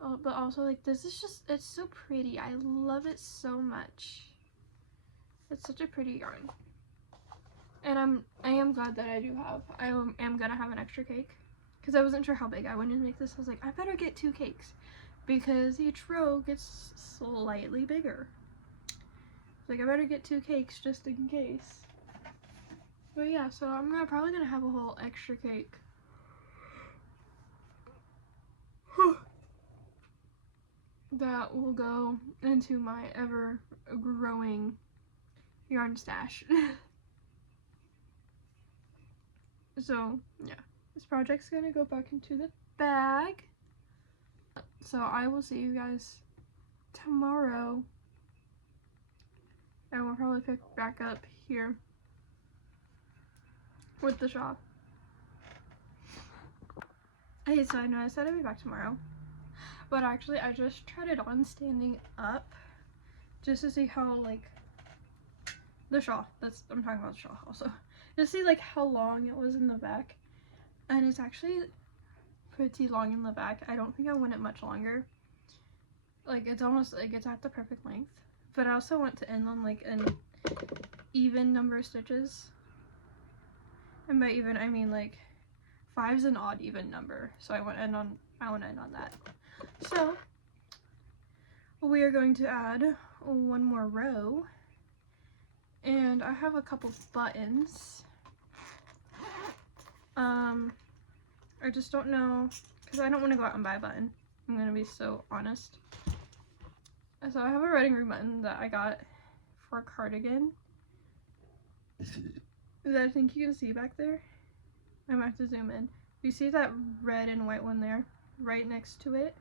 Oh, but also, like, this is just, it's so pretty. I love it so much. It's such a pretty yarn. And I am glad that I am gonna have an extra cake. Because I wasn't sure how big I wanted to make this. I was like, I better get 2 cakes. Because each row gets slightly bigger. Like, I better get 2 cakes just in case. But yeah, so I'm probably gonna have a whole extra cake. That will go into my ever-growing yarn stash. So, yeah. This project's gonna go back into the bag. So I will see you guys tomorrow. And we'll probably pick back up here with the shop. Hey, so I know I said I'd be back tomorrow. But actually, I just tried it on standing up. Just to see how, like, the shawl. I'm talking about the shawl also. Just see, like, how long it was in the back. And it's actually pretty long in the back. I don't think I want it much longer. Like, it's almost, like, it's at the perfect length. But I also want to end on, like, an even number of stitches. And by even, I mean, like, 5's an odd even number. So I want to end on that. So, we are going to add one more row, and I have a couple buttons. I just don't know, because I don't want to go out and buy a button. I'm going to be so honest. So I have a red and green button that I got for a cardigan that I think you can see back there. I might have to zoom in. You see that red and white one there? Right next to it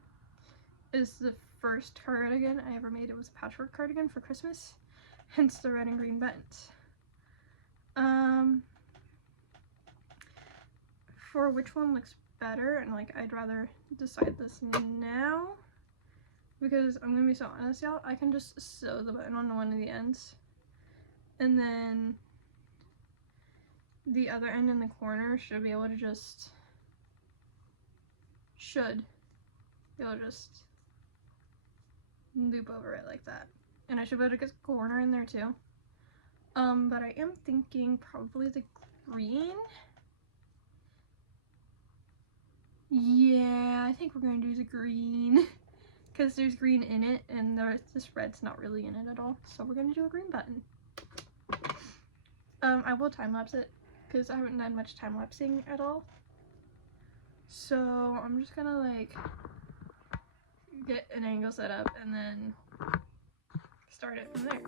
is the first cardigan I ever made. It was a patchwork cardigan for Christmas, hence the red and green buttons. For which one looks better, and like I'd rather decide this now, because I'm gonna be so honest, y'all, I can just sew the button on one of the ends, and then the other end in the corner should be able to just loop over it like that, and I should be able to get the corner in there too. But I am thinking probably the green. Yeah, I think we're gonna do the green because there's green in it, and this red's not really in it at all. So we're gonna do a green button. I will time lapse it because I haven't done much time lapsing at all. So I'm just gonna like get an angle set up and then start it from there.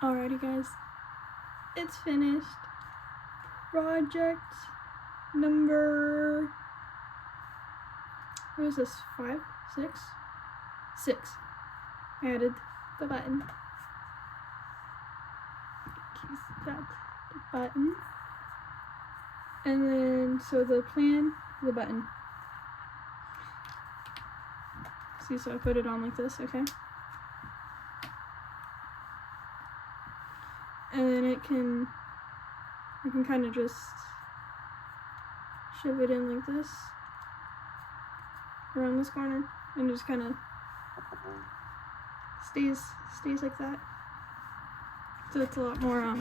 Alrighty guys, it's finished. Project number, what is this, 5, 6? 6. I added the button. That's the button. And then, so the plan, the button. See, so I put it on like this, okay? And then you can kind of just shove it in like this around this corner, and just kind of stays like that. So it's a lot more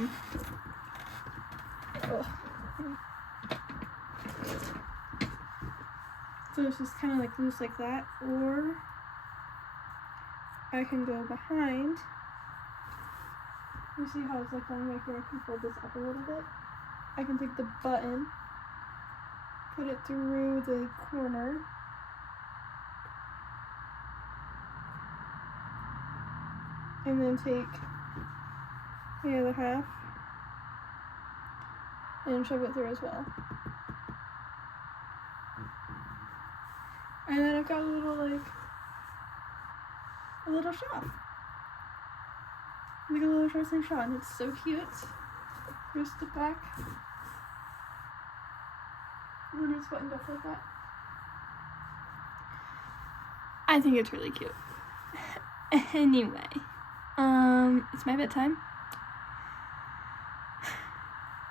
so it's just kind of like loose like that, or I can go behind. You see how it's like going right here? I can fold this up a little bit. I can take the button, put it through the corner, and then take the other half and shove it through as well. And then I've got a little shop. Like a little short sleeve shawl, and it's so cute. Here's the back. And then it's buttoned up like that. I think it's really cute. Anyway, it's my bedtime.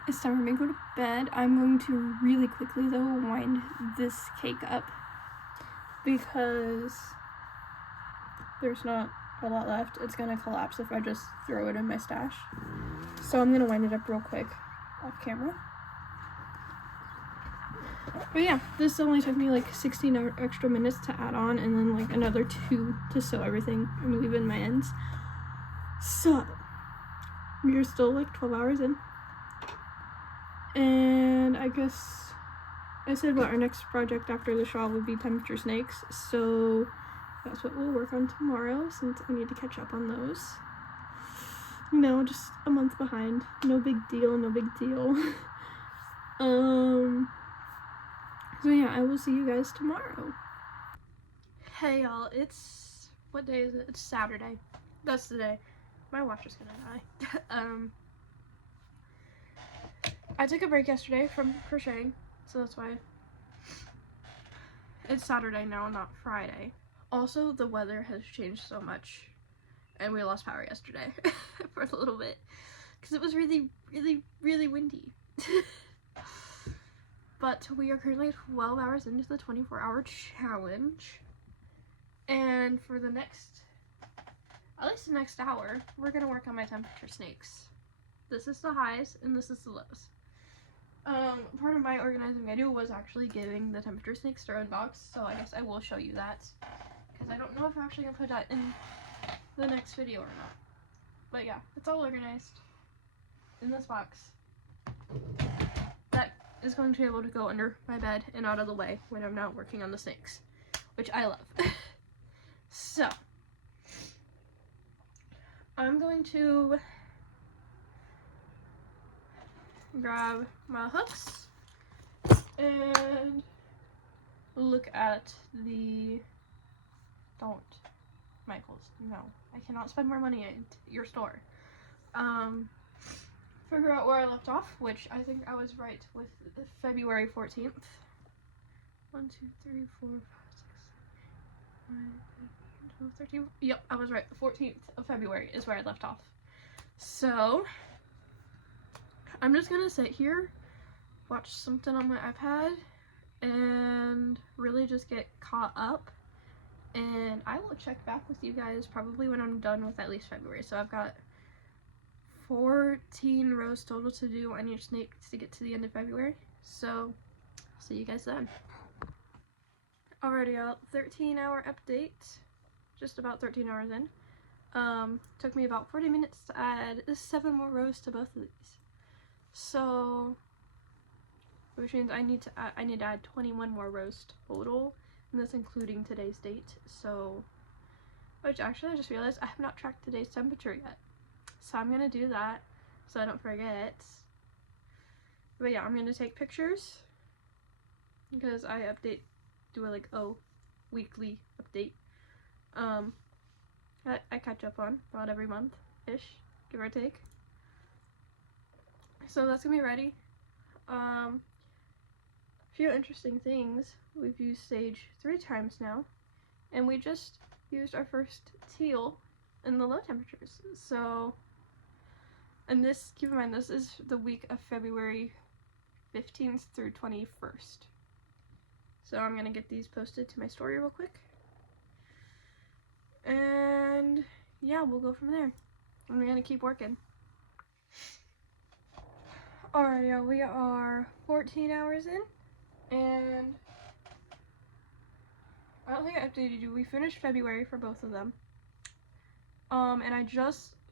It's time for me to go to bed. I'm going to really quickly though wind this cake up because there's not a lot left. It's gonna collapse if I just throw it in my stash. So I'm gonna wind it up real quick off camera. But yeah, this only took me like 16 extra minutes to add on, and then like another 2 to sew everything and leave in my ends. So we're still like 12 hours in, and I guess I said what our next project after the shawl would be temperature snakes, so that's what we'll work on tomorrow since I need to catch up on those. You know, just a month behind. No big deal, no big deal. So yeah, I will see you guys tomorrow. Hey y'all, it's, what day is it? It's Saturday. That's the day. My watch is gonna die. I took a break yesterday from crocheting, so that's why it's Saturday now, not Friday. Also, the weather has changed so much, and we lost power yesterday for a little bit because it was really, really, really windy. But we are currently 12 hours into the 24-hour challenge, and for the next, at least the next hour, we're gonna work on my temperature snakes. This is the highs and this is the lows. Part of my organizing video was actually giving the temperature snakes their own box, so I guess I will show you that, because I don't know if I'm actually gonna put that in the next video or not. But yeah, it's all organized in this box. That is going to be able to go under my bed and out of the way when I'm not working on the snakes, which I love. So I'm going to grab my hooks and look at the, don't, Michaels, no, I cannot spend more money at your store. Figure out where I left off, which I think I was right with February 14th. 1, 2, 3, 4, 5, 6, 7, 8, 9, 10, 12, 13. Yep, I was right. The 14th of February is where I left off. So I'm just gonna sit here, watch something on my iPad, and really just get caught up. And I will check back with you guys probably when I'm done with at least February. So I've got 14 rows total to do on each snake to get to the end of February. So I'll see you guys then. Alrighty, y'all, 13-hour update. Just about 13 hours in. Took me about 40 minutes to add 7 more rows to both of these. So, which means I need to add 21 more rows total, and that's including today's date. So, which actually I just realized I have not tracked today's temperature yet. So I'm gonna do that so I don't forget. But yeah, I'm gonna take pictures because I do a like weekly update. I catch up on about every month-ish, give or take. So that's gonna be ready. Few interesting things. We've used stage 3 times now, and we just used our first teal in the low temperatures. So, and this, keep in mind, this is the week of February 15th through 21st. So I'm gonna get these posted to my story real quick. And yeah, we'll go from there. And we're gonna keep working. Alright, y'all, we are 14 hours in, and I don't think I updated you. We finished February for both of them. And I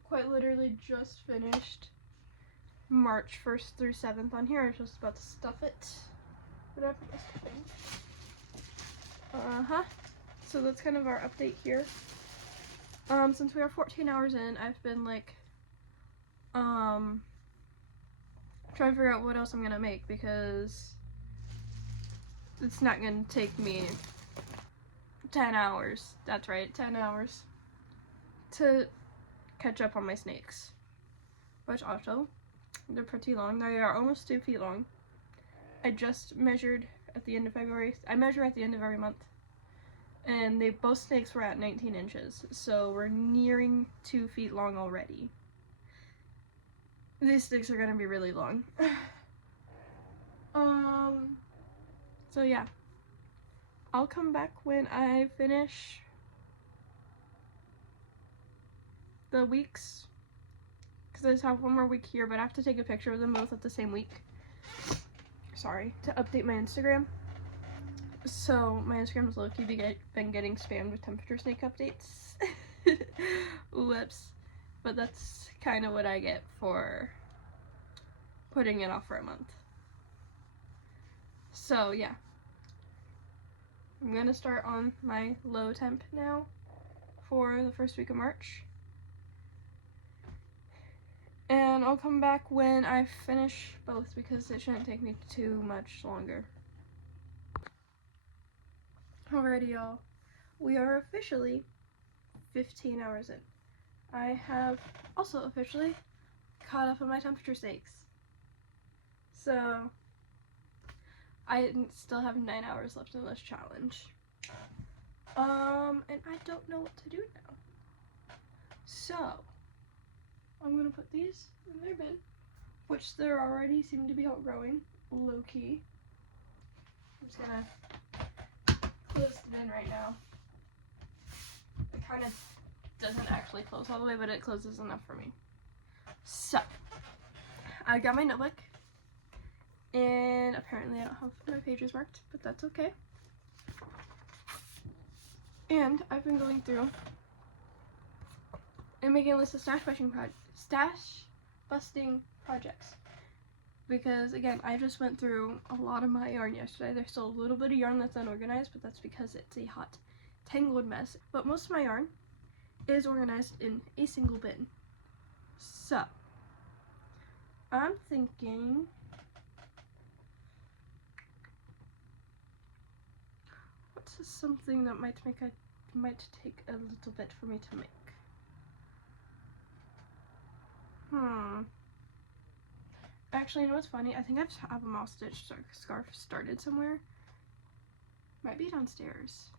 quite literally just finished March 1st through 7th on here. I was just about to stuff it. But I put my stuffing. So that's kind of our update here. Since we are 14 hours in, I've been like, trying to figure out what else I'm gonna make, because it's not gonna take me 10 hours. That's right, 10 hours to catch up on my snakes. Which also, they're pretty long. They are almost 2 feet long. I just measured at the end of February. I measure at the end of every month. And both snakes were at 19 inches. So we're nearing 2 feet long already. These sticks are gonna be really long. So yeah. I'll come back when I finish the weeks, because I just have one more week here, but I have to take a picture of them both at the same week. to update my Instagram. So my Instagram's low-key been getting spammed with temperature snake updates. Whoops. But that's kind of what I get for putting it off for a month. So yeah, I'm gonna start on my low temp now for the first week of March. And I'll come back when I finish both because it shouldn't take me too much longer. Alrighty, y'all. We are officially 15 hours in. I have also officially caught up on my temperature snakes. So I still have 9 hours left in this challenge. And I don't know what to do now. So I'm gonna put these in their bin, which they're already seem to be outgrowing, low key. I'm just gonna close the bin right now. It kind of doesn't actually close all the way, but it closes enough for me. So I got my notebook, and apparently I don't have my pages marked, but that's okay. And I've been going through and making a list of stash busting projects. Because again, I just went through a lot of my yarn yesterday. There's still a little bit of yarn that's unorganized, but that's because it's a hot, tangled mess. But most of my yarn is organized in a single bin. So I'm thinking what's something that might take a little bit for me to make. Actually, you know what's funny? I think I have a moss stitch scarf started somewhere. Might be downstairs.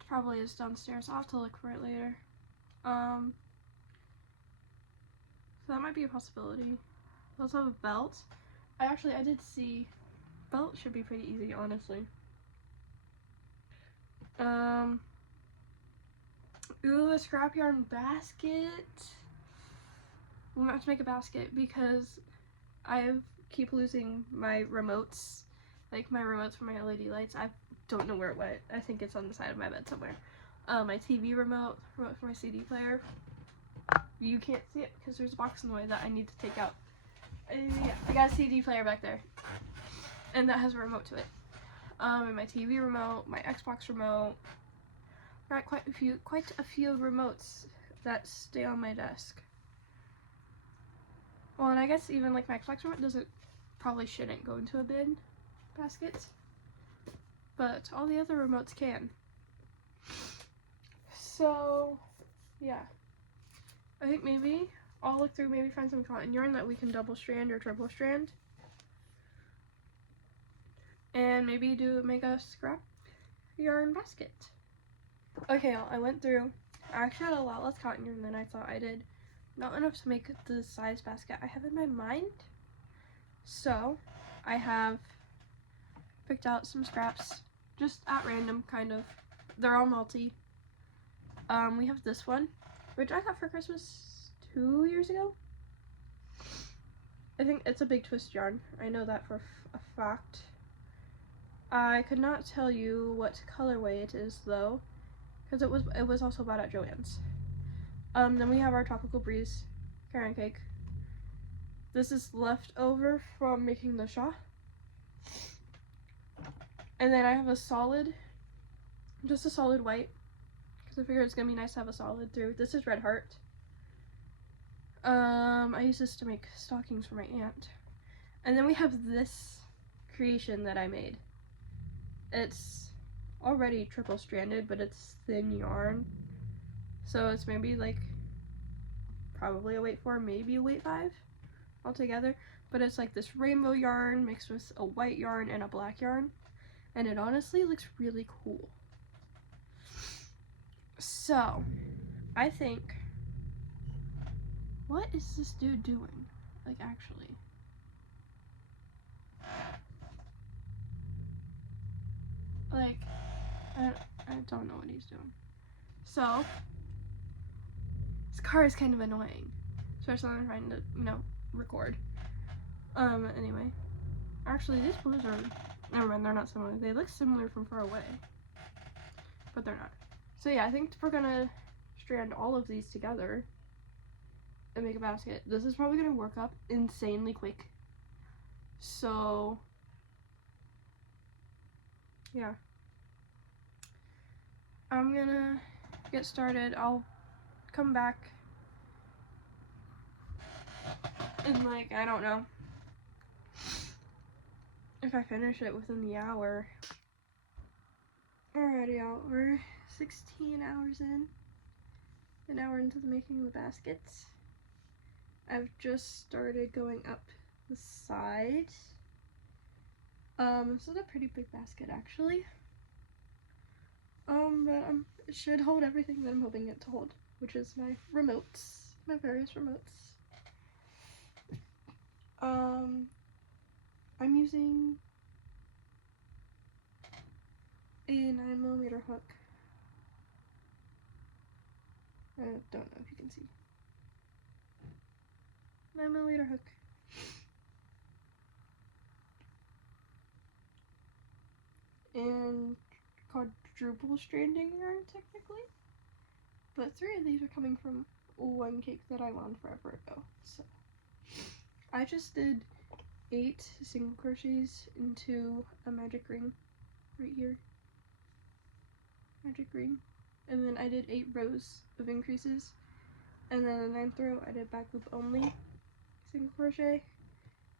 It probably is downstairs. I'll have to look for it later. So that might be a possibility. I also have a belt. I did see belt should be pretty easy, honestly. Ooh, a scrap yarn basket. I'm gonna have to make a basket because I keep losing my remotes, like my remotes for my LED lights. I don't know where it went. I think it's on the side of my bed somewhere. My TV remote for my CD player. You can't see it because there's a box in the way that I need to take out. Yeah, I got a CD player back there, and that has a remote to it. And my TV remote, my Xbox remote. Got quite a few remotes that stay on my desk. Well, and I guess even like my Xbox remote probably shouldn't go into a bin basket, but all the other remotes can. So yeah, I think maybe I'll look through, maybe find some cotton yarn that we can double strand or triple strand, and maybe make a scrap yarn basket. Okay, I went through. I actually had a lot less cotton yarn than I thought I did. Not enough to make the size basket I have in my mind. So I have picked out some scraps just at random, kind of. They're all multi. We have this one, which I got for Christmas 2 years ago. I think it's a big twist yarn. I know that for a fact. I could not tell you what colorway it is though, because it was also bought at Joann's. Then we have our Tropical Breeze carrot cake. This is left over from making the shawl. And then I have just a solid white, because I figured it's gonna be nice to have a solid through. This is Red Heart. I use this to make stockings for my aunt. And then we have this creation that I made. It's already triple stranded, but it's thin yarn. So it's maybe like probably a weight 4, maybe a weight 5 altogether. But it's like this rainbow yarn mixed with a white yarn and a black yarn. And it honestly looks really cool. So I think, what is this dude doing? Like actually. Like, I don't know what he's doing. So this car is kind of annoying, especially when I'm trying to, record. Anyway. Actually, these blues are, never mind, they're not similar. They look similar from far away, but they're not. So yeah, I think we're gonna strand all of these together and make a basket. This is probably gonna work up insanely quick. So yeah, I'm gonna get started. I'll come back in like, I don't know, if I finish it within the hour. Alrighty, y'all, we're 16 hours in, an hour into the making of the baskets. I've just started going up the side. This is a pretty big basket actually. But it should hold everything that I'm hoping it to hold, which is my remotes, my various remotes. I'm using a 9mm hook. I don't know if you can see. 9mm hook. And quadruple stranding yarn technically. But 3 of these are coming from one cake that I wound forever ago. So I just did 8 single crochets into a magic ring right here. Magic ring. And then I did 8 rows of increases. And then the 9th row I did back loop only single crochet.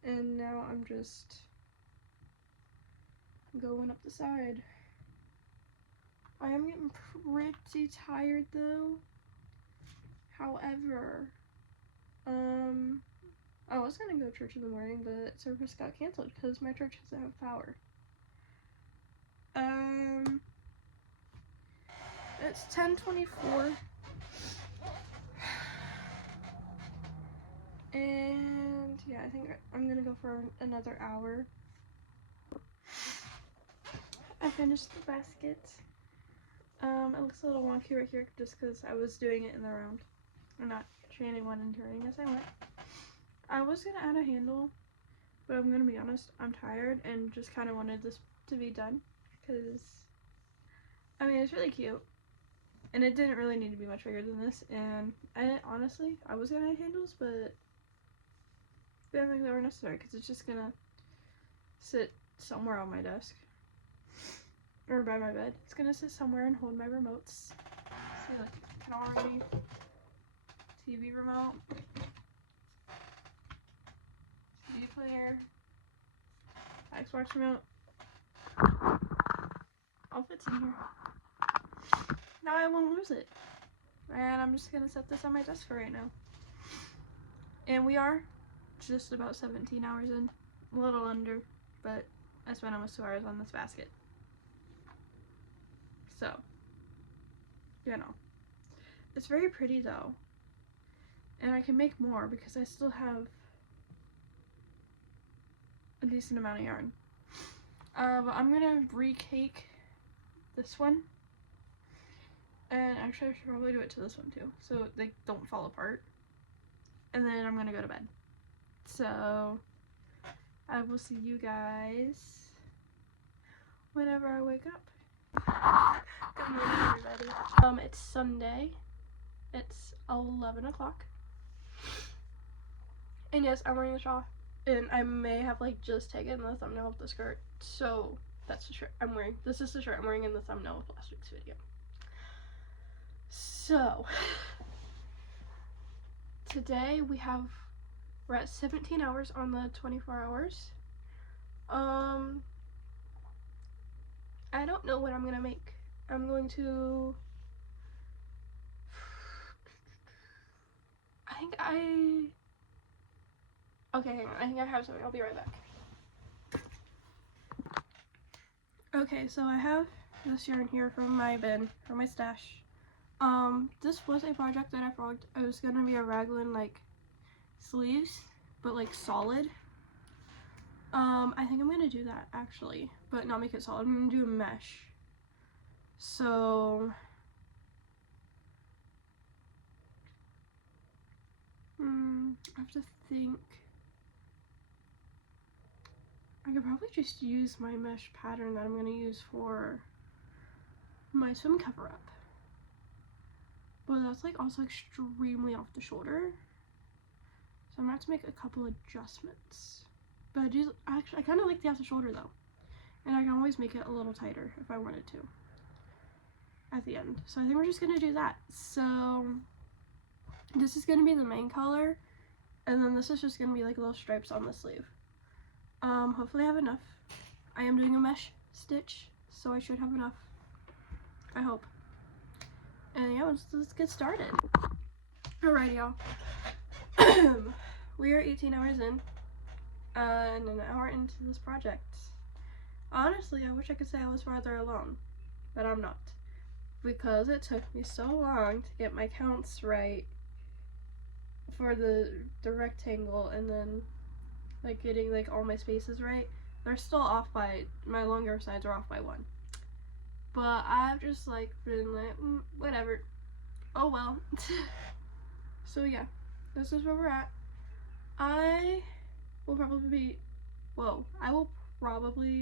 And now I'm just going up the side. I am getting pretty tired though. However, I was gonna go to church in the morning, but service got canceled because my church doesn't have power. It's 10:24, and yeah, I think I'm gonna go for another hour. I finished the basket. It looks a little wonky right here just because I was doing it in the round. I'm not chaining one and turning as I went. I was gonna add a handle, but I'm gonna be honest, I'm tired and just kind of wanted this to be done because, I mean, it's really cute and it didn't really need to be much bigger than this. And honestly, I was gonna add handles, but I didn't think they were necessary because it's just gonna sit somewhere on my desk or by my bed. It's gonna sit somewhere and hold my remotes. See, like, you can already TV remote, CD player, Xbox remote. All fits in here. Now I won't lose it. And I'm just gonna set this on my desk for right now. And we are just about 17 hours in. A little under, but I spent almost 2 hours on this basket. So, you know. It's very pretty though. And I can make more because I still have a decent amount of yarn. But I'm gonna recake this one. And actually I should probably do it to this one too, so they don't fall apart. And then I'm gonna go to bed. So I will see you guys whenever I wake up. Good morning, everybody. It's Sunday. It's 11 o'clock. And yes, I'm wearing a shawl. And I may have like just taken the thumbnail of the skirt. So that's the shirt I'm wearing. This is the shirt I'm wearing in the thumbnail of last week's video. So today we're at 17 hours on the 24 hours. I don't know what I'm gonna make. I'm going to, okay, hang on. I think I have something. I'll be right back. Okay, so I have this yarn here from my bin, from my stash. This was a project that I thought it was gonna be a raglan like sleeves, but like solid. I think I'm gonna do that actually, but not make it solid. I'm gonna do a mesh. So I have to think. I could probably just use my mesh pattern that I'm going to use for my swim cover up. But that's like also extremely off the shoulder. So I'm going to have to make a couple adjustments. But I kind of like the off the shoulder though. And I can always make it a little tighter if I wanted to at the end. So I think we're just going to do that. So this is going to be the main color. And then this is just going to be like little stripes on the sleeve. Hopefully I have enough. I am doing a mesh stitch, so I should have enough. I hope. And yeah, let's get started. Alright, y'all. We are 18 hours in, and an hour into this project. Honestly, I wish I could say I was farther along, but I'm not. Because it took me so long to get my counts right for the rectangle, and then like getting like all my spaces right. They're still off by, my longer sides are off by 1. But I've just like been like, whatever. Oh well. So yeah, this is where we're at. I will probably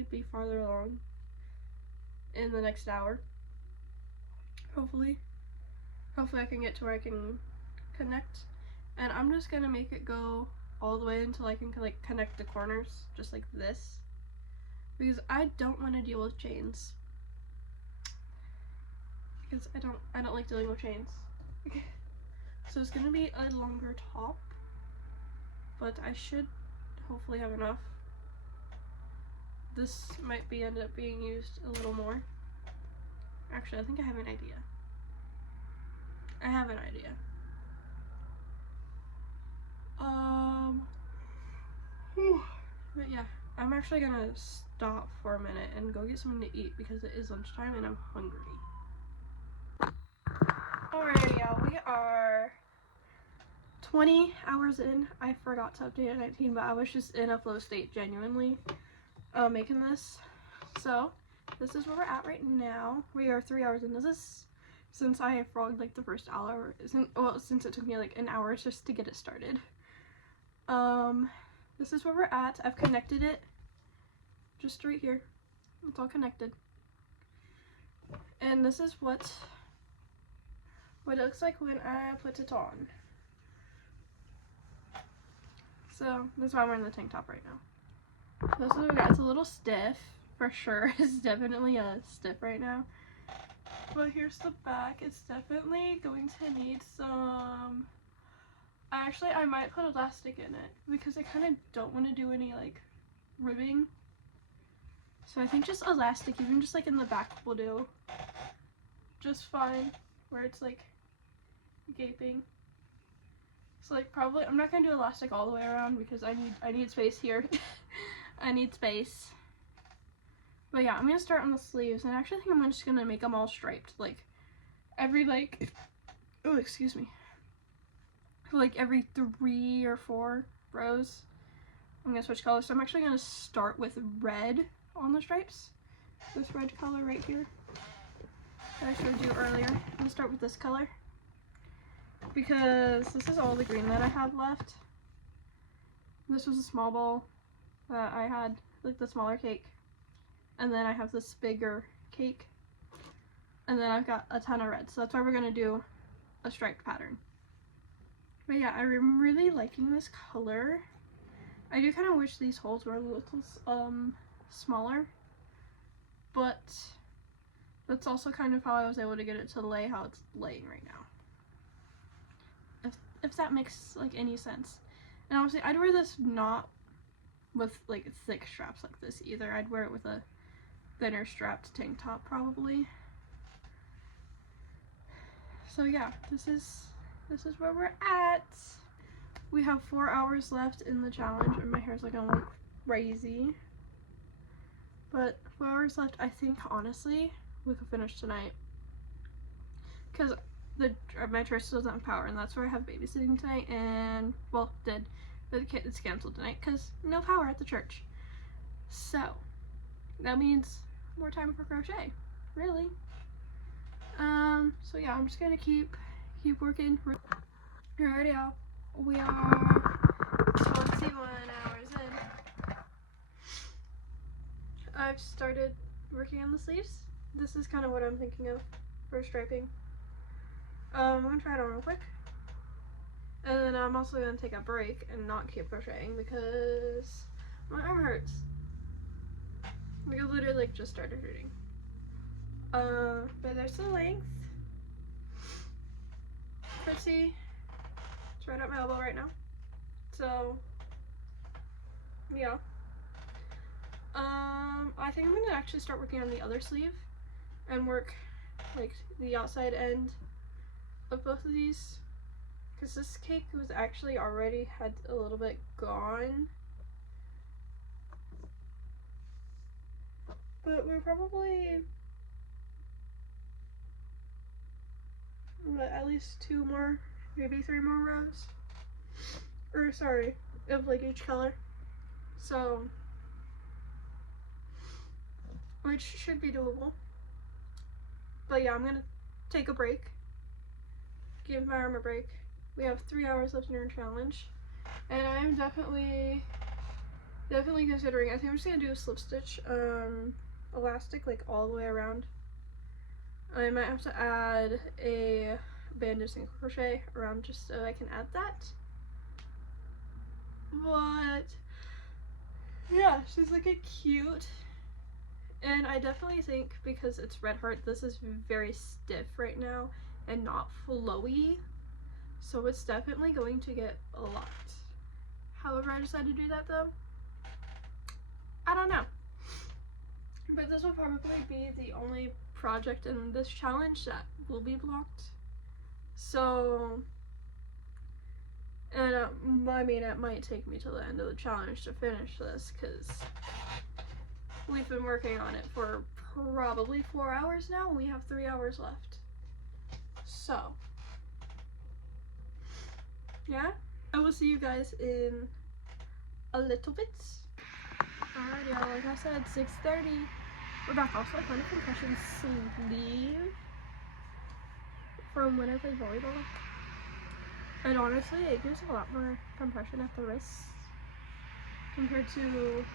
be farther along in the next hour. Hopefully I can get to where I can connect. And I'm just gonna make it go all the way until I can like connect the corners, just like this. Because I don't want to deal with chains. Because I don't like dealing with chains. So it's gonna be a longer top, but I should hopefully have enough. This might end up being used a little more. Actually, I think I have an idea. But yeah, I'm actually gonna stop for a minute and go get something to eat because it is lunchtime and I'm hungry. Alright, y'all, we are 20 hours in. I forgot to update at 19, but I was just in a flow state, genuinely, making this. So, this is where we're at right now. We are 3 hours into this, since I have frogged like the first hour, since it took me like an hour just to get it started. This is where we're at. I've connected it, just right here. It's all connected. And this is what it looks like when I put it on. So, that's why I'm wearing the tank top right now. This is what we got. It's a little stiff, for sure. It's definitely stiff right now. But here's the back. It's definitely going to need some... Actually, I might put elastic in it because I kind of don't want to do any like ribbing. So I think just elastic, even just like in the back will do just fine, where it's like gaping. So like probably, I'm not going to do elastic all the way around because I need space here. I need space. But yeah, I'm going to start on the sleeves, and I actually think I'm just going to make them all striped, like every like, oh excuse me. Like every 3 or 4 rows I'm gonna switch colors. So I'm actually gonna start with red on the stripes, this red color right here that I showed you earlier. I'm gonna start with this color because this is all the green that I have left. This was a small bowl that I had, like the smaller cake, and then I have this bigger cake, and then I've got a ton of red, so that's why we're gonna do a striped pattern. But yeah, I'm really liking this color. I do kind of wish these holes were a little smaller, but that's also kind of how I was able to get it to lay how it's laying right now. If that makes like any sense. And obviously I'd wear this not with like thick straps like this either. I'd wear it with a thinner strapped tank top probably. So yeah, this is where we're at. We have 4 hours left in the challenge, and my hair's like gonna look crazy. But 4 hours left. I think honestly we could finish tonight because my church still doesn't have power, and that's where I have babysitting tonight. And well, it's canceled tonight because no power at the church. So that means more time for crochet, really. So yeah, I'm just gonna keep working. Alrighty, y'all. We are 21 hours in. I've started working on the sleeves. This is kind of what I'm thinking of for striping. I'm gonna try it on real quick. And then I'm also gonna take a break and not keep crocheting because my arm hurts. Like, it literally like just started hurting. But there's the length. Pretty. It's right at my elbow right now. So, yeah. I think I'm gonna actually start working on the other sleeve and work like the outside end of both of these, because this cake was actually already had a little bit gone, but we're probably at least 2 more, maybe 3 more rows, or sorry, of like each color, so which should be doable. But yeah, I'm gonna take a break, give my arm a break. We have 3 hours left in our challenge, and I'm definitely considering, I think I'm just gonna do a slip stitch elastic like all the way around. I might have to add a bandana single crochet around just so I can add that. But yeah, she's looking cute. And I definitely think because it's Red Heart, this is very stiff right now and not flowy. So it's definitely going to get a lot. However, I decided to do that though, I don't know. But this will probably be the only project in this challenge that will be blocked. So, and I mean, it might take me till the end of the challenge to finish this because we've been working on it for probably 4 hours now, and we have 3 hours left. So, yeah, I will see you guys in a little bit. Alright, y'all, like I said, 6:30. We're back. Also, I found a compression sleeve from when I played volleyball. And honestly, it gives a lot more compression at the wrists compared to,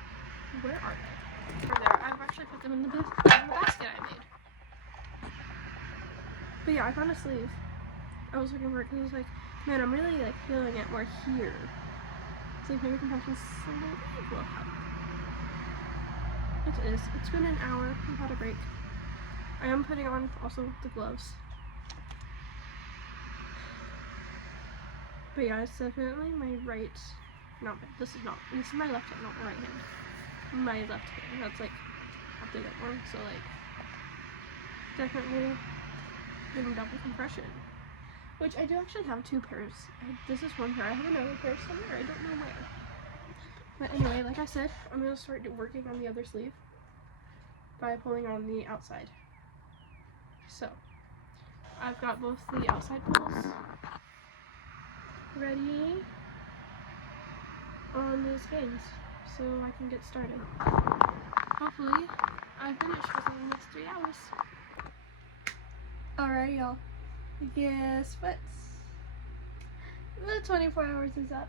where are they? Over there. I've actually put them in the basket I made. But yeah, I found a sleeve. I was looking for it because I was like, man, I'm really like feeling it more here. So like maybe compression sleeve will help. It is. It's been an hour. We've had a break. I am putting on also the gloves. But yeah, it's definitely my right, this is my left hand, not my right hand. My left hand, that's like half the bit more, so like, definitely getting double compression. Which I do actually have 2 pairs. This is one pair, I have another pair somewhere, I don't know where. But anyway, like I said, I'm going to start working on the other sleeve by pulling on the outside. So, I've got both the outside pulls ready on the skeins so I can get started. Hopefully, I finish within the next 3 hours. Alright, y'all. Guess what? The 24 hours is up.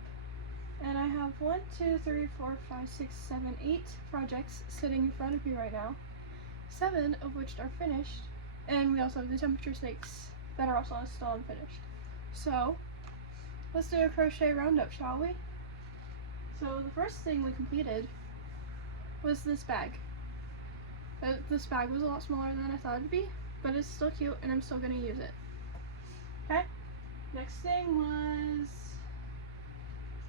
And I have 1, 2, 3, 4, 5, 6, 7, 8 projects sitting in front of me right now. 7 of which are finished. And we also have the temperature stakes that are also still unfinished. So, let's do a crochet roundup, shall we? So the first thing we completed was this bag. This bag was a lot smaller than I thought it'd be, but it's still cute and I'm still going to use it. Okay? Next thing was,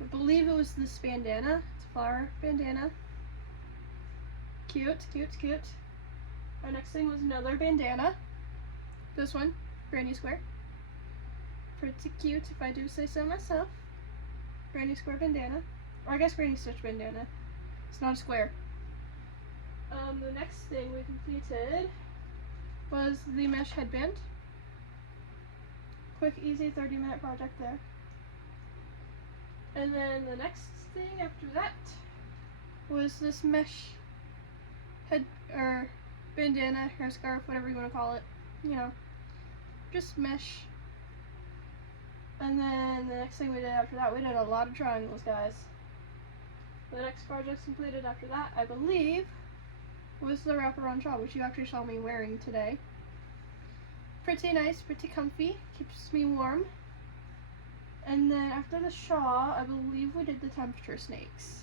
I believe it was this bandana. It's a flower bandana. Cute, cute, cute. Our next thing was another bandana. This one, granny square. Pretty cute if I do say so myself. Granny square bandana. Or I guess granny stitch bandana. It's not a square. The next thing we completed was the mesh headband. Quick, easy 30-minute project there. And then the next thing after that was this mesh bandana, hair scarf, whatever you want to call it. You know, just mesh. And then the next thing we did after that, we did a lot of triangles, guys. The next project completed after that, I believe, was the wraparound shawl, which you actually saw me wearing today. Pretty nice, pretty comfy, keeps me warm. And then after the shawl, I believe we did the temperature snakes.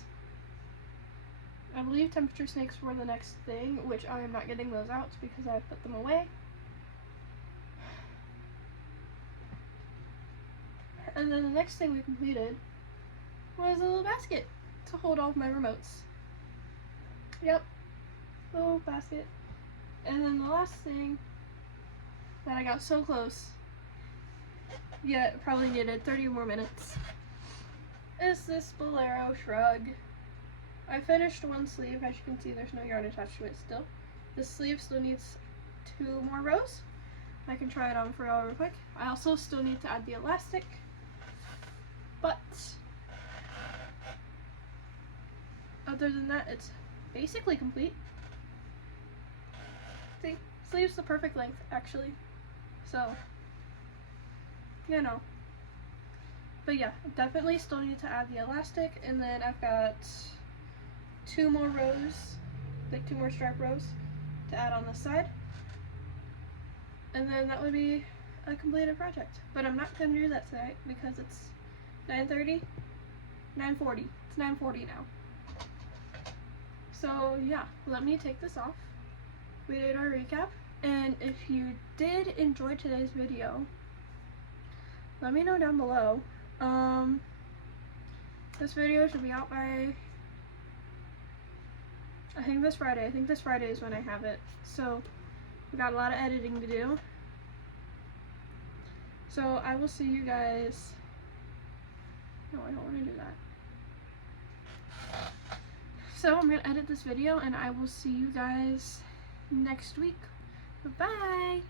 I believe temperature snakes were the next thing, which I am not getting those out because I put them away. And then the next thing we completed was a little basket to hold all of my remotes. Yep, little basket. And then the last thing that I got so close, yet probably needed 30 more minutes, is this Bolero shrug. I finished one sleeve. As you can see, there's no yarn attached to it still. The sleeve still needs 2 more rows. I can try it on for y'all real quick. I also still need to add the elastic, but other than that, it's basically complete. See, sleeve's the perfect length actually, so you know. But yeah, definitely still need to add the elastic, and then I've got 2 more rows, like 2 more stripe rows to add on the side, and then that would be a completed project. But I'm not going to do that tonight because it's 9:30, 9:40. It's 9:40 now. So yeah, let me take this off. We did our recap, and if you did enjoy today's video, let me know down below. This video should be out by, I think this Friday. I think this Friday is when I have it. So we got a lot of editing to do. So I will see you guys. No, I don't want to do that. So I'm gonna edit this video, and I will see you guys next week. Bye-bye.